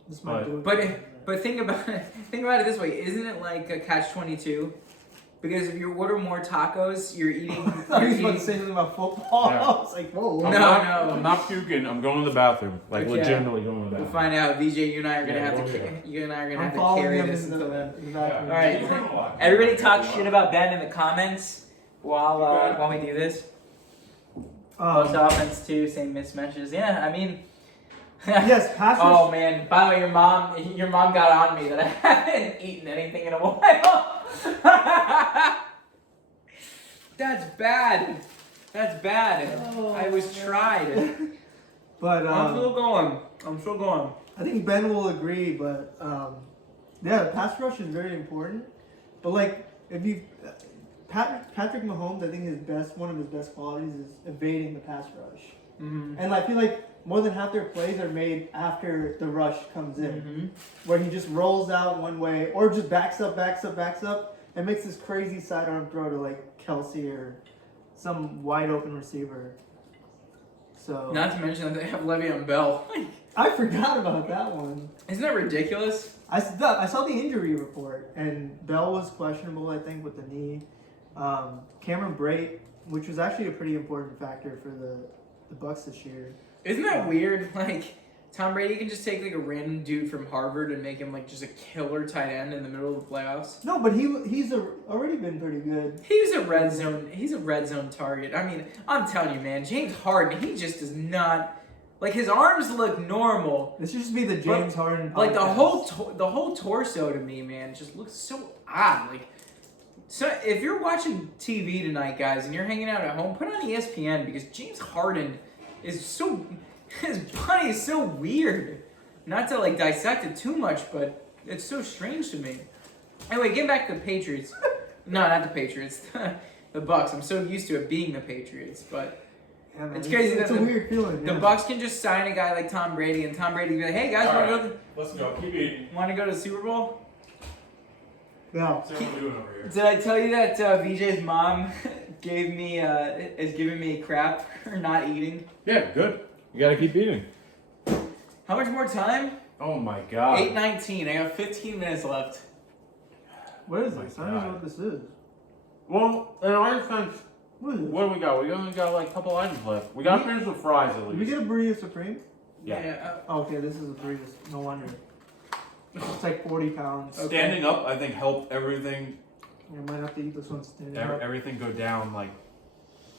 this might do it. But think about it. Think about it this way. Isn't it like a catch-22? Because if you order more tacos, you're eating. I was about to say something about football. Yeah. I was like, whoa. No. I'm not puking. I'm going to the bathroom. Okay. Legitimately going to the We'll bathroom. find out. VJ, you and I are gonna Yeah, have we'll to. do. You and I are gonna I'm have to following carry him this in the until then. bathroom. All right. Everybody talk shit about Ben in the comments while we do this. Most offense too, same mismatches. Yeah, I mean. Yes, pass rush. Oh man! By the way, your mom got on me that I haven't eaten anything in a while. That's bad. That's bad. I was tried. But I'm still going. I think Ben will agree, but the pass rush is very important. But if you Patrick Mahomes, I think one of his best qualities is evading the pass rush. Mm-hmm. And I feel like more than half their plays are made after the rush comes in, where he just rolls out one way or just backs up, and makes this crazy sidearm throw to like Kelsey or some wide open receiver. So Not to mention that they have Le'Veon Bell. I forgot about that one. Isn't that ridiculous? I saw the injury report, and Bell was questionable, I think, with the knee. Cameron Brate, which was actually a pretty important factor for the Bucs this year. Isn't that weird? Like, Tom Brady can just take like a random dude from Harvard and make him like just a killer tight end in the middle of the playoffs. No, but he's already been pretty good. He's a red zone target. I mean, I'm telling you, man, James Harden, he just does not. Like, his arms look normal. This should just be the James Harden podcast. Like, the whole torso to me, man, just looks so odd. Like, so if you're watching TV tonight, guys, and you're hanging out at home, put on ESPN because James Harden is so... His body is so weird. Not to, like, dissect it too much, but it's so strange to me. Anyway, getting back to the Patriots. No, not the Patriots. The Bucs. I'm so used to it being the Patriots, but... Yeah, man, it's crazy it's that a weird feeling. The Bucs can just sign a guy like Tom Brady, and Tom Brady be like, "Hey guys, Let's go. Keep eating. want to go to the Super Bowl?" Yeah. See what we're doing over here. Did I tell you that VJ's mom is giving me crap for not eating? Yeah, good. You gotta keep eating. How much more time? Oh my god. 8:19. I got 15 minutes left. What is Oh my this? I don't know God. what this is. Well, in our defense, What is this? what do we got? We only got like a couple items left. We gotta finish with fries at Did we least. get a burrito supreme? Yeah. Oh, okay, this is a burrito. No wonder. It's like 40 pounds. Okay. Standing up, I think, helped everything I might have to eat this one standing up. everything go down like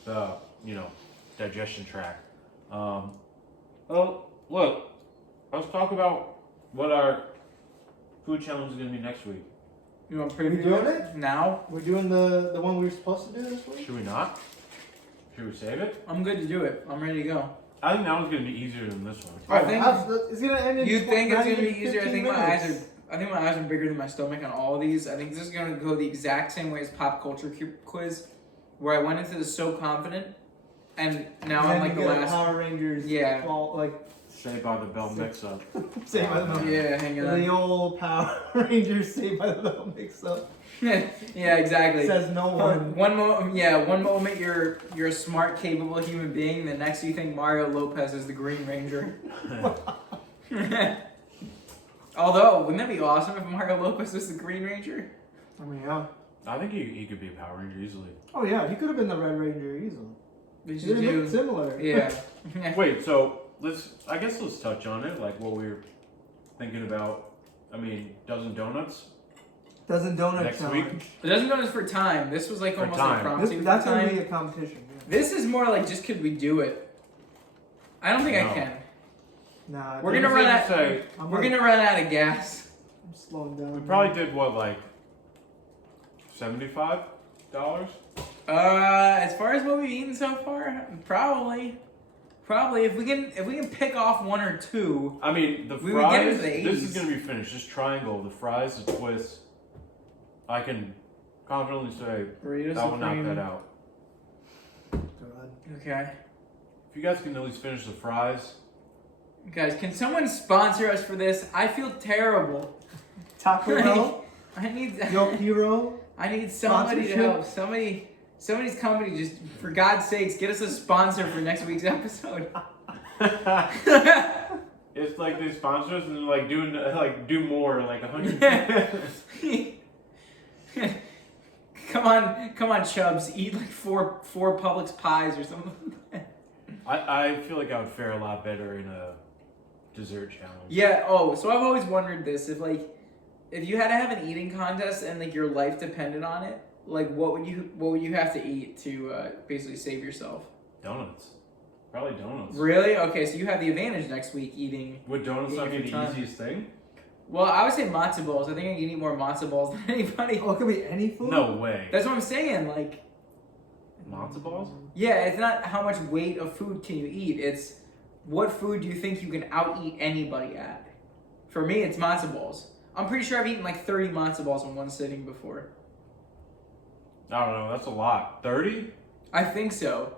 the digestion tract. Well, look, let's talk about what our food challenge is gonna be next week. You want to We preview doing it? now? We're doing the one we were supposed to do this week? Should we not? Should we save it? I'm good to do it. I'm ready to go. I think that one's gonna be easier than this one. I think- it's gonna end in You think it's gonna be 15 easier? I think minutes. my eyes are bigger than my stomach on all of these. I think this is gonna go the exact same way as pop culture quiz, where I went into this so confident, and now And I'm then like you the get a last. Power Rangers. Yeah. Saved by the Bell mix-up. Saved by the Bell. Yeah, hanging The on. old Power Rangers Saved by the Bell mix up. Yeah, exactly. Says no one. One moment you're a smart, capable human being. The next you think Mario Lopez is the Green Ranger. Although, wouldn't that be awesome if Mario Lopez was the Green Ranger? I mean, yeah. I think he could be a Power Ranger easily. Oh yeah, he could have been the Red Ranger easily. They They should look do. similar. Yeah. Wait, so let's touch on it, like what we were thinking about. I mean, dozen donuts Doesn't donut next challenge. week. It doesn't go for time. This was like For almost time. like prompting This, for that's gonna time. be a competition. Yeah. This is more like just could we do it? I don't think I No. can. Nah, We're dude, gonna run out. Say, I'm We're like- gonna run out of gas. I'm slowing down. we probably did what, like $75? As far as what we've eaten so far, probably if we can pick off one or two. I mean, the We would get into fries. the This is 80s. gonna be finished. This triangle, the fries, the twist. I can confidently say Burrito that will knock Supreme. that out. God. Okay, If you guys can at least finish the fries, guys, can someone sponsor us for this? I feel terrible. Taco Bell, I need. Yo Hero. I need somebody to Sponsorship? help. Somebody's company, just for God's sakes, get us a sponsor for next week's episode. it's like they sponsor us and they're like do more, like 100. Come on, Chubbs, eat like four Publix pies or something. I feel like I would fare a lot better in a dessert challenge. Yeah. Oh, so I've always wondered this: if you had to have an eating contest and like your life depended on it, like what would you have to eat to basically save yourself? Donuts. Probably donuts. Really? Okay, so you have the advantage next week eating. Would donuts not be Eating the for time. easiest thing? Well, I would say matzo balls. I think I can eat more matzo balls than anybody. Oh, it could be any food. No way. That's what I'm saying. Like, Matzo balls? yeah, it's not how much weight of food can you eat. It's what food do you think you can out-eat anybody at. For me, it's matzo balls. I'm pretty sure I've eaten like 30 matzo balls in one sitting before. I don't know. That's a lot. 30? I think so.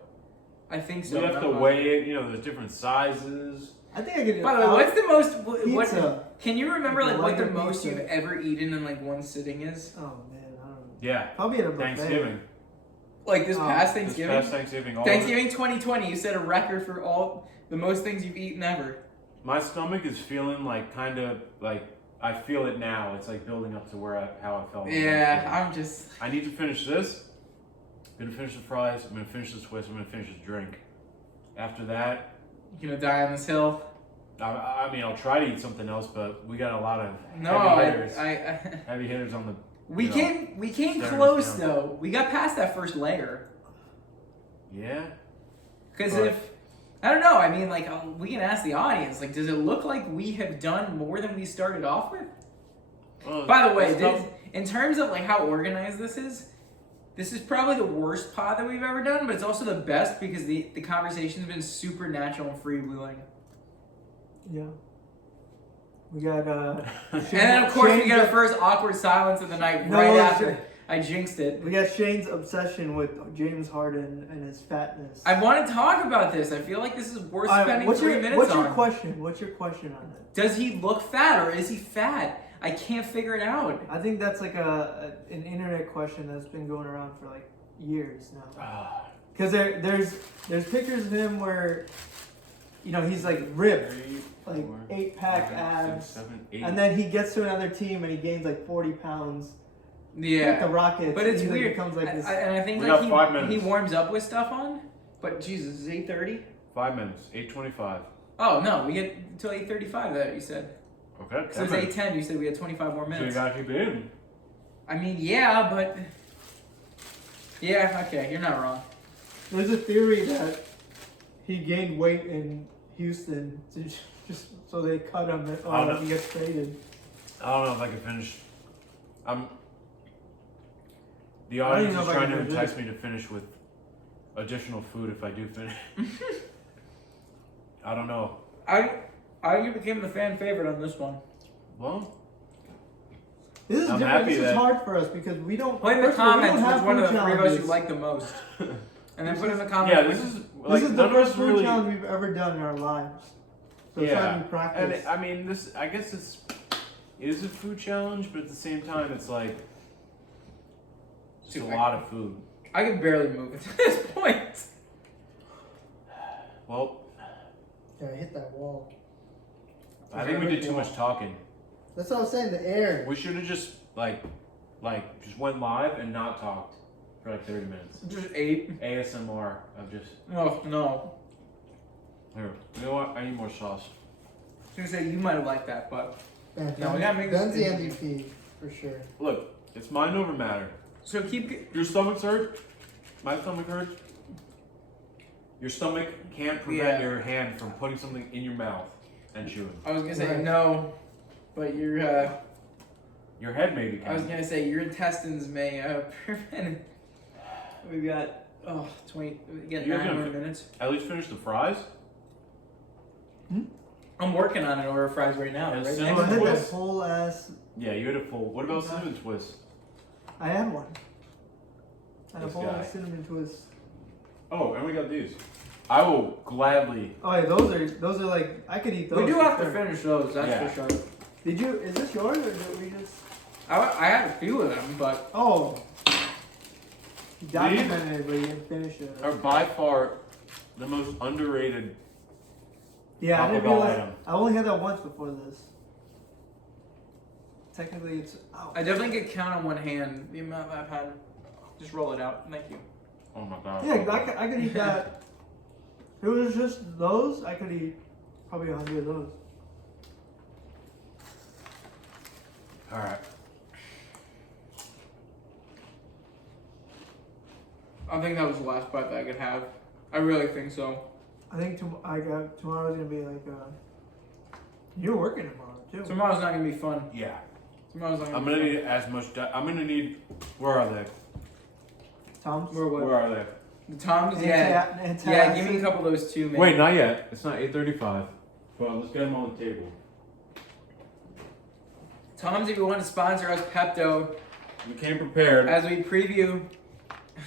I think so. We have to weigh it. You know, there's different sizes. I think I could. By the way, what's the most? What? Pizza. Can you remember like what the Like a most pizza. you've ever eaten in like one sitting is? Oh man, I don't know. Yeah. Probably at a buffet. Thanksgiving. Like this past This Thanksgiving. past Thanksgiving. All of it. Thanksgiving 2020, you set a record for all the most things you've eaten ever. My stomach is feeling like kind of like I feel it now. It's like building up to how I felt. Yeah, I'm just. I need to finish this. I'm gonna finish the fries. I'm gonna finish the twist. I'm gonna finish this drink. After that, You gonna die on this hill? I mean, I'll try to eat something else, but we got a lot of No, heavy hitters. I Heavy hitters on the. we you know, came staring close us down. though. We got past that first layer. Yeah. Because Right. if I don't know, I mean, like we can ask the audience. Like, does it look like we have done more than we started off with? Well, By the way, it's tough. in terms of like how organized this is probably the worst pod that we've ever done, but it's also the best because the conversation's been super natural and freewheeling. Yeah. We got And then of course we got our first awkward silence of the night No, right it's- after I jinxed it. We got Shane's obsession with James Harden and his fatness. I want to talk about this. I feel like this is worth All right, spending what's 3 your, minutes what's on. your question? What's your question on it? Does he look fat or is he fat? I can't figure it out. I think that's like an internet question that's been going around for like years now. Ah, Because there's pictures of him where, you know, he's like ripped, 3, like 4, 8-pack 5, abs, 6, 7, 8. and then he gets to another team and he gains like 40 pounds. Like the Yeah. Rockets. But it's he like weird. becomes like this. And I think We like got 5 he minutes. warms up with stuff on. But Jesus, is 8:30? 5 minutes. 8:25. Oh no, we get until 8:35 that you said. Okay. Because it was 8:10, you said we had 25 more So you minutes. gotta keep it in. I mean, yeah, but yeah, okay, you're not wrong. There's a theory that he gained weight in Houston to just so they cut him if I don't he gets traded. I don't know if I can finish. The I don't audience even know is if I trying can to finish entice it. me to finish with additional food if I do finish. I don't know. I became the fan favorite on this one. Well, This is I'm different. happy This is that- hard for us because we don't. Put in the first of all, we don't comments have which one of food the three of us you challenges. like the most. And then put in the yeah, comments. this is This like is the none of first us food really. challenge we've ever done in our lives. So it's Yeah, not even practice. and I mean this. I guess it is a food challenge, but at the same time, it's like it's a Dude, lot of food. I can barely move at this point. Well, Yeah, I hit that wall. I think we did too much talking. That's what I was saying. The air. We should have just like just went live and not talked for like 30 minutes. Just 8. ASMR of just Oh no. here. You know what? I need more sauce. I was gonna say you might have liked that, but Man, No, we gotta make this Ben's the interesting. MVP for sure. Look, it's mind over matter. so keep. Your stomach's hurt. My stomach hurts. Your stomach can't prevent Yeah. your hand from putting something in your mouth and chewing. I was gonna say Right. no, but your. Your head maybe I was can. gonna say your intestines may prevent it. We got 20. We got You're 9 more gonna- minutes. At least finish the fries. I'm working on an order of fries right now. And Right cinnamon Oh, I next had to that twist? whole ass. Yeah, you had a full. What about cinnamon twist? I had one. I had a This whole guy. cinnamon twist. Oh, and we got these. I will gladly. Oh, yeah, those are like I could eat those. We do for have to sure. finish those. That's Yeah. for sure. Did you? Is this yours or did we just? I had a few of them, but Oh. You documented it, but you didn't finish it. Are by far the most underrated. Yeah, I didn't Taco Bell realize. item. I only had that once before this. Technically, it's. Oh. I definitely could count on one hand the amount I've had. Just roll it out. Thank you. Oh my god. Yeah, I could eat that. If it was just those, I could eat probably 100 of those. All right. I think that was the last bite that I could have. I really think so. I think tomorrow's gonna be like. You're working tomorrow too. Tomorrow's not gonna be fun. Yeah. Tomorrow's not gonna I'm be gonna fun. need as much. I'm gonna need. Where are they? Tom's. Where what? Where are they? The Toms? Yeah. Yeah, give me a couple of those too, man. Wait, not yet. It's not 8:35. Well, let's get them on the table. Toms, if you want to sponsor us, Pepto, We came prepared. as we preview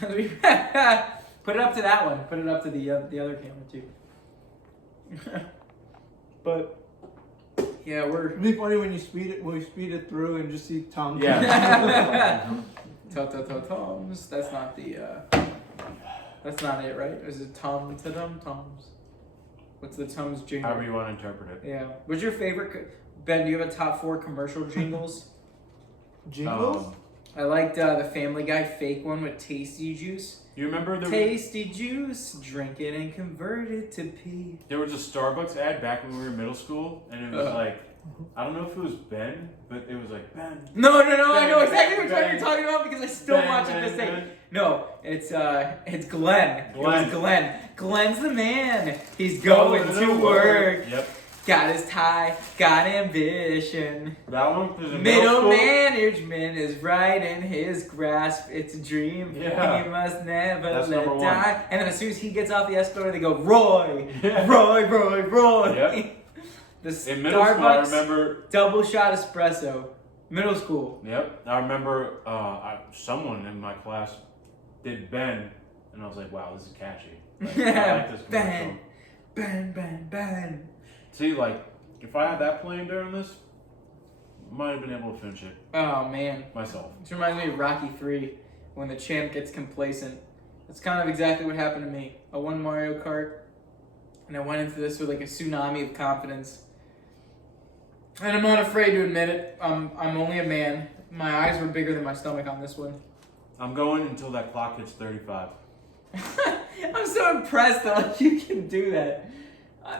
Put it up to that one. Put it up to the other camera too. But yeah, It'd be funny when you speed it through and just see Tom. Yeah. Tums. That's not the. That's not it, right? Is it Tom to Dum Tums? What's the Tums jingle? However you want to interpret it. Yeah. What's your favorite? Ben, do you have a top 4 commercial jingles? Jingles? I liked the Family Guy fake one with Tasty Juice. You remember Tasty Juice, drink it and convert it to pee. there was a Starbucks ad back when we were in middle school, and it was like, I don't know if it was Ben, but it was like, Ben. No, I know Ben, exactly which one Ben. you're talking about because I still Ben, watch it Ben, this day. Ben. No, it's Glenn. It Glenn. was Glenn. Glenn's the man. He's going Oh, to work. Yep. Got his tie, got ambition. That one was in Middle school. management is right in his grasp. It's a dream. Yeah. He must never That's let number one. die. And then as soon as he gets off the escalator, they go, Roy, Yeah. Roy. Yep. The In middle school, I Starbucks remember. double shot espresso. Middle school. Yep. I remember someone in my class did Ben, and I was like, wow, this is catchy. Like, I like this commercial. Ben. See, like, if I had that playing during this, might have been able to finish it Oh man. myself. This reminds me of Rocky 3 when the champ gets complacent. That's kind of exactly what happened to me. I won Mario Kart and I went into this with like a tsunami of confidence. And I'm not afraid to admit it. I'm only a man. My eyes were bigger than my stomach on this one. I'm going until that clock hits 35. I'm so impressed that like you can do that.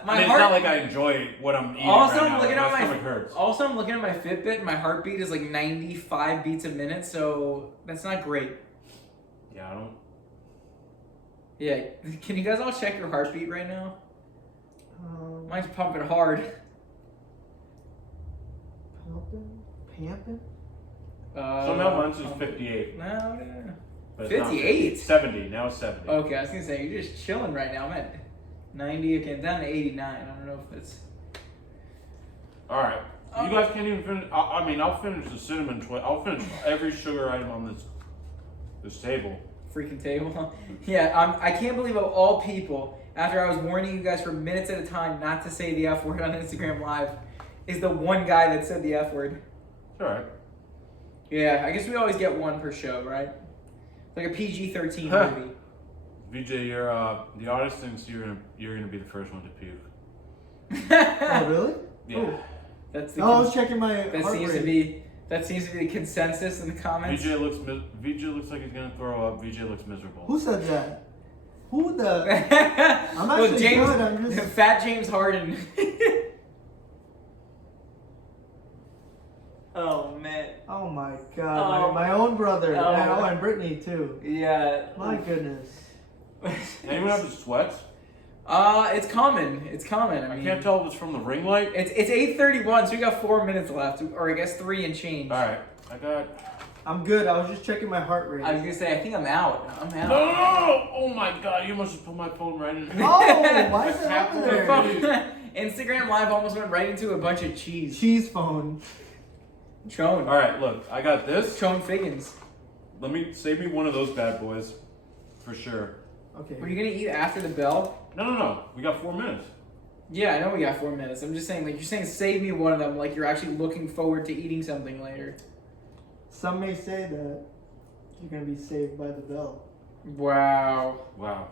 My I mean, heart. it's not like I enjoy what I'm eating Also, right I'm now. looking My at stomach hurts. Also, I'm looking at my Fitbit. And my heartbeat is like 95 beats a minute, so that's not great. Yeah, I don't. Yeah, can you guys all check your heartbeat right now? Mine's pumping hard. Pampin'? Somehow mine's is 58. No. But it's not 58? 70. Now it's 70. Okay, I was gonna say you're just chilling right now. I'm at 90. Okay, I'm down to 89. I don't know if that's. All right. You guys can't even finish. I mean, I'll finish the cinnamon twist. I'll finish every sugar item on this table. Freaking table. Yeah, I can't believe of all people, after I was warning you guys for minutes at a time not to say the F word on Instagram Live, is the one guy that said the F word. All right. Yeah, I guess we always get one per show, right? Like a PG-13 movie. VJ, you're the artist thinks you're gonna be the first one to puke. Oh, really? Yeah. Oh. That's the. Oh, I was checking my That heart seems rate. to be the consensus in the comments. VJ looks like he's gonna throw up. VJ looks miserable. Who said that? Who the? I'm actually James, good, I'm just- Fat James Harden. Oh man. Oh my god, Oh. my own brother. Oh. And Brittany too. Yeah. My goodness. Anyone have the sweats? It's coming. I I mean, can't tell if it's from the ring light. It's 8:31, so we got 4 minutes left, or I guess 3 and change. All right. I got. I'm good. I was just checking my heart rate. I was gonna say I think I'm out. No! Oh my god! You must have put my phone right in. Oh, why is it Tap over the there? phone. Instagram Live almost went right into a bunch of cheese. Cheese phone. Chone. All right. Look, I got this. Chone Figgins. Let me save me one of those bad boys, for sure. Okay. Were you gonna eat after the bell? No. We got 4 minutes. Yeah, I know we got 4 minutes. I'm just saying, like, you're saying save me one of them, like you're actually looking forward to eating something later. Some may say that you're gonna be saved by the bell. Wow. Wow.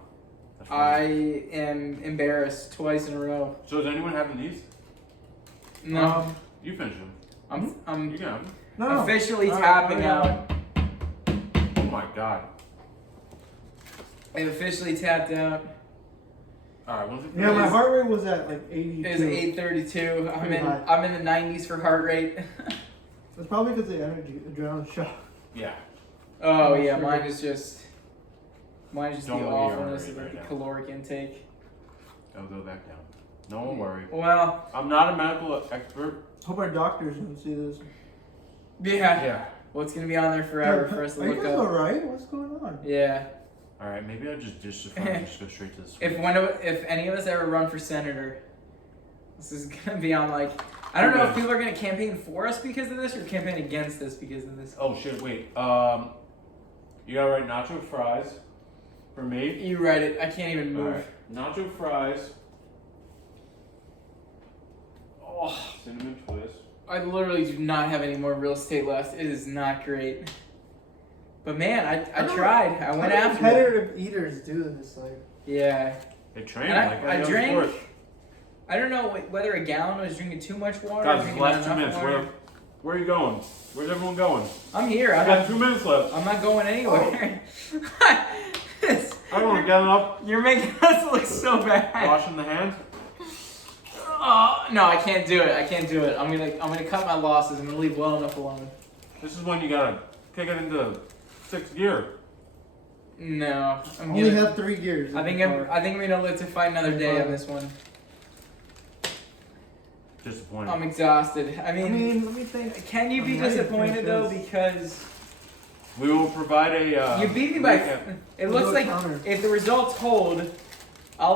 That's I really- am embarrassed twice in a row. So is anyone having these? No, You finish them. I'm You can have them. No. officially All right, tapping all right. out. Oh my god. I've officially tapped out. All right. When's it Yeah, my It's- heart rate was at like 82. It was 8:32. Pretty high. I'm in the 90s for heart rate. It's probably because of the energy, adrenaline shot. Yeah. Oh yeah, Sure. mine is just the Don't look at your awfulness heart of rate like the right now. caloric intake. I'll go back down. No one worry. Well, I'm not a medical expert. Hope our doctors don't see this. yeah. Yeah. Well, it's gonna be on there forever for us to Are you look guys up. alright? What's going on? Yeah. All right. Maybe I just ditch the phone and just go straight to the switch. If any of us ever run for senator, this is gonna be on like I don't know if people are gonna campaign for us because of this or campaign against us because of this. Oh shit! Wait. You gotta write Nacho Fries for me. You write it. I can't even move. Alright. Nacho Fries. Oh, Cinnamon twist. I literally do not have any more real estate left. It is not great. But man, I tried. I went after it. Competitive eaters do this, like. Yeah. They train And like I that. drank. I don't know whether a gallon was drinking too much water. Guys, or it's drinking last not 2 enough minutes. water. Where are you going? Where's everyone going? I'm here. I got 2 minutes left. I'm not going anywhere. I don't want to get up. You're making us look so bad. Washing the hands. Oh, no, I can't do it. I can't do it. I'm gonna cut my losses. I'm gonna leave well enough alone. This is when you gotta kick it into 6th gear. No, I'm Only gonna. have 3 gears. I think I'm gonna live to fight another day on this one. Disappointing. I'm exhausted. I mean, let me think. can you be I'm ready to disappointed finish though? this. Because We will provide a. you beat me by. recap. It We'll looks do a like counter. if the results hold, Ben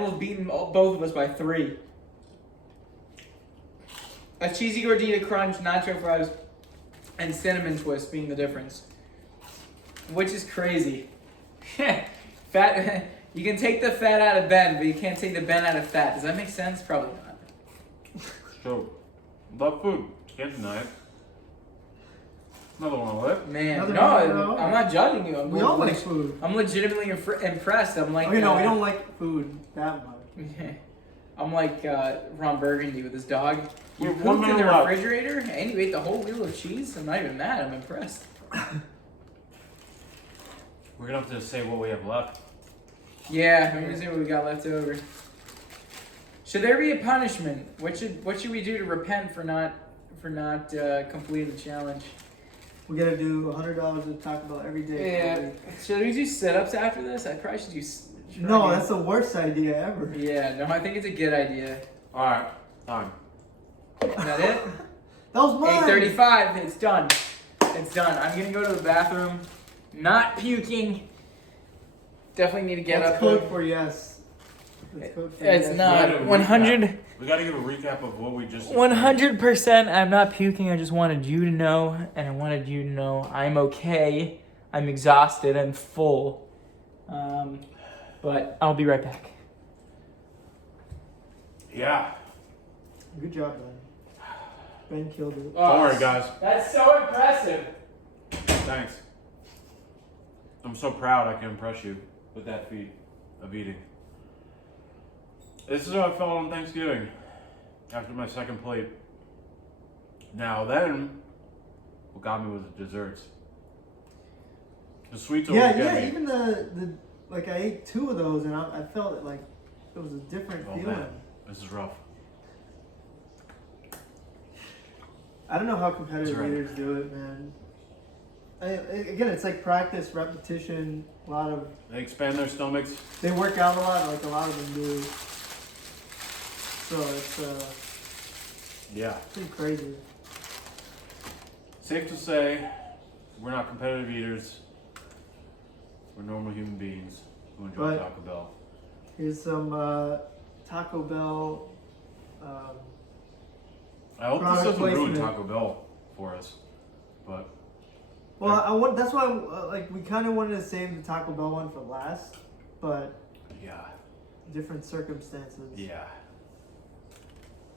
will have beaten both of us by 3. A cheesy gordita crunch, nacho fries, and cinnamon twist being the difference, which is crazy. Fat. You can take the fat out of Ben, but you can't take the Ben out of fat. Does that make sense? Probably not. So, love food. Can't deny it. Another one on lip. Man, Another no, one? I'm not judging you. We all like food. I'm legitimately impressed. I'm like, Okay, no, we don't like food that much. I'm like Ron Burgundy with his dog. You We have 1 pooped in the minute left. refrigerator and you ate the whole wheel of cheese? I'm not even mad. I'm impressed. We're gonna have to say what we have left. Yeah, I'm gonna see what we got left over. Should there be a punishment? What should we do to repent for not completing the challenge? We gotta do $100 to Taco Bell every day. Yeah. Should we do sit-ups after this? I probably should do. No, that's the worst idea ever. Yeah, no, I think it's a good idea. Alright, time. Is that it? That was mine. 8:35. It's done. It's done. I'm gonna go to the bathroom. Not puking. Definitely need to get That's up. code for yes. That's code for It's yes. not. We gotta 100. We gotta give a recap of what we just. 100%. I'm not puking. I just wanted you to know, and I wanted you to know I'm okay. I'm exhausted. I'm full. But I'll be right back. Yeah. Good job, Ben. Ben killed it. Don't worry, guys. That's so impressive. Thanks. I'm so proud I can impress you with that feat of eating. This is how I felt on Thanksgiving after my second plate. Now then, what got me was the desserts. The sweets always Yeah, get yeah. me. Even the like, I ate 2 of those and I felt it like it was a different Oh feeling. man, this is rough. I don't know how competitive That's right. eaters do it, man. Again, it's like practice, repetition, a lot of. They expand their stomachs. They work out a lot, like a lot of them do. So it's Yeah. pretty crazy. Safe to say, we're not competitive eaters. We're normal human beings who enjoy But- Taco Bell. Here's some Taco Bell. I hope this Product doesn't ruin placement. Taco Bell for us, but Well, I want. That's why, like, we kind of wanted to save the Taco Bell one for last, but yeah, different circumstances. yeah.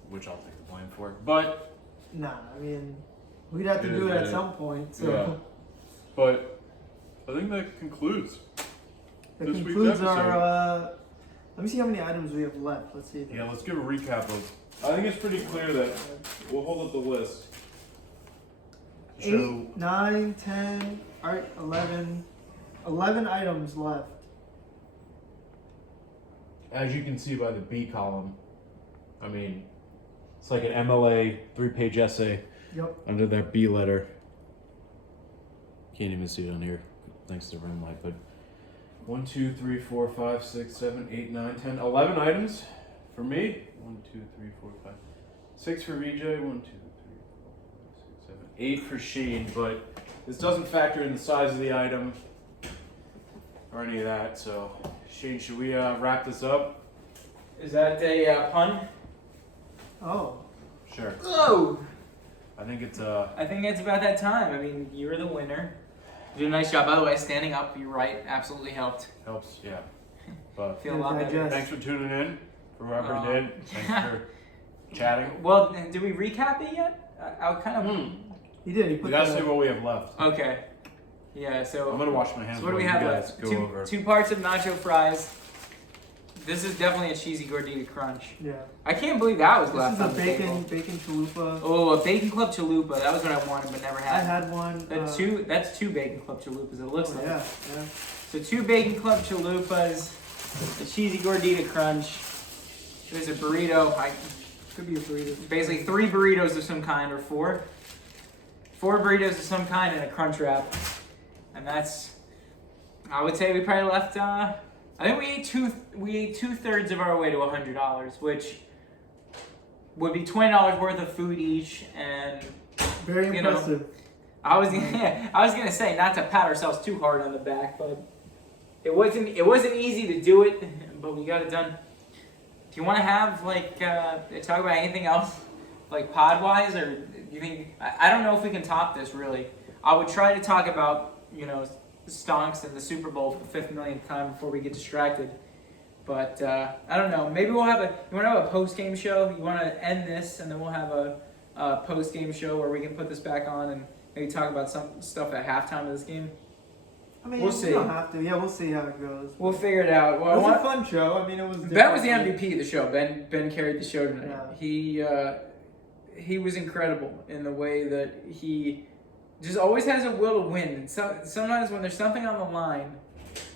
Which I'll take the blame for. But Nah, I mean, we'd have to It do is it at bad. some point. So Yeah. But I think that concludes. that this week's concludes episode. our. Let me see how many items we have left. Let's see. Yeah, let's give a recap of. I think it's pretty clear that we'll hold up the list. 8, 9, 10, alright, 11. 11 items left. As you can see by the B column, I mean, it's like an MLA 3-page essay Yep. under that B letter. Can't even see it on here, thanks to rim light. But 1, 2, 3, 4, 5, 6, 7, 8, 9, 10, 11 items for me. 1, 2, 3, 4, 5, 6 for VJ. 1, 2, 3, 4, 5, 6, 7, 8 for Sheen. But this doesn't factor in the size of the item or any of that. So, Sheen, should we wrap this up? Is that a pun? Oh. Sure. Oh! I think it's I think it's about that time. I mean, you were the winner. You did a nice job. By the way, standing up, you're right, absolutely helped. Helps, yeah. But Feel a lot better. thanks for tuning in. For whoever did. Thanks for chatting. Well, did we recap it yet? I kind of. He did. He We put gotta the, say what we have left. Okay. Yeah. So. I'm gonna wash my hands. So what do we while have you left? guys go over. Two parts of nacho fries. This is definitely a cheesy gordita crunch. Yeah. I can't believe that was This left is a on the table. bacon chalupa. Oh, a bacon club chalupa. That was what I wanted but never I had. had one. That's two bacon club chalupas. It looks like. Yeah. So 2 bacon club chalupas, a cheesy gordita crunch. There's a burrito. Could be a burrito. Basically 3 burritos of some kind, or 4. 4 burritos of some kind and a crunch wrap. And that's, I would say we probably left, I think we ate 2/3 of our way to $100, which would be $20 worth of food each. And Very you know, impressive. I was gonna say not to pat ourselves too hard on the back, but it wasn't easy to do it, but we got it done. Do you want to have talk about anything else, like pod wise, or do you think I don't know if we can top this really? I would try to talk about stonks and the Super Bowl for the 5th millionth time before we get distracted. But I don't know. Maybe we'll have you want to have a post game show? You want to end this and then we'll have a post game show where we can put this back on and maybe talk about some stuff at halftime of this game. I mean, we'll we see. don't have to. Yeah, we'll see how it goes. We'll figure it out. Well, It was a fun show. I mean, it was. Ben was the different. MVP of the show. Ben carried the show tonight. Yeah. He was incredible in the way that he just always has a will to win. And so, sometimes when there's something on the line,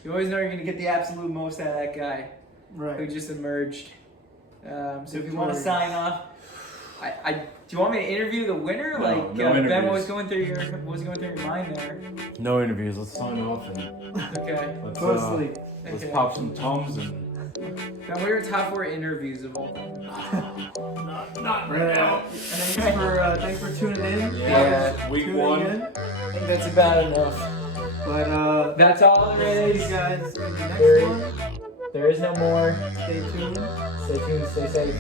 you always know you're going to get the absolute most out of that guy who Right. just emerged. So if you want to Victorious. sign off, do you want me to interview the winner? No, no Ben, interviews. what was going through your mind there? No interviews. Let's sign off and Okay. let's, Go to sleep. let's Okay. pop some Tums and. Ben, what are your top 4 interviews of all time? Not Thanks for tuning in. Yeah. Week Tuning 1. in. I think that's about enough. But That's all there see you is. guys in the next one. There is no more. Stay tuned. Stay tuned, stay safe.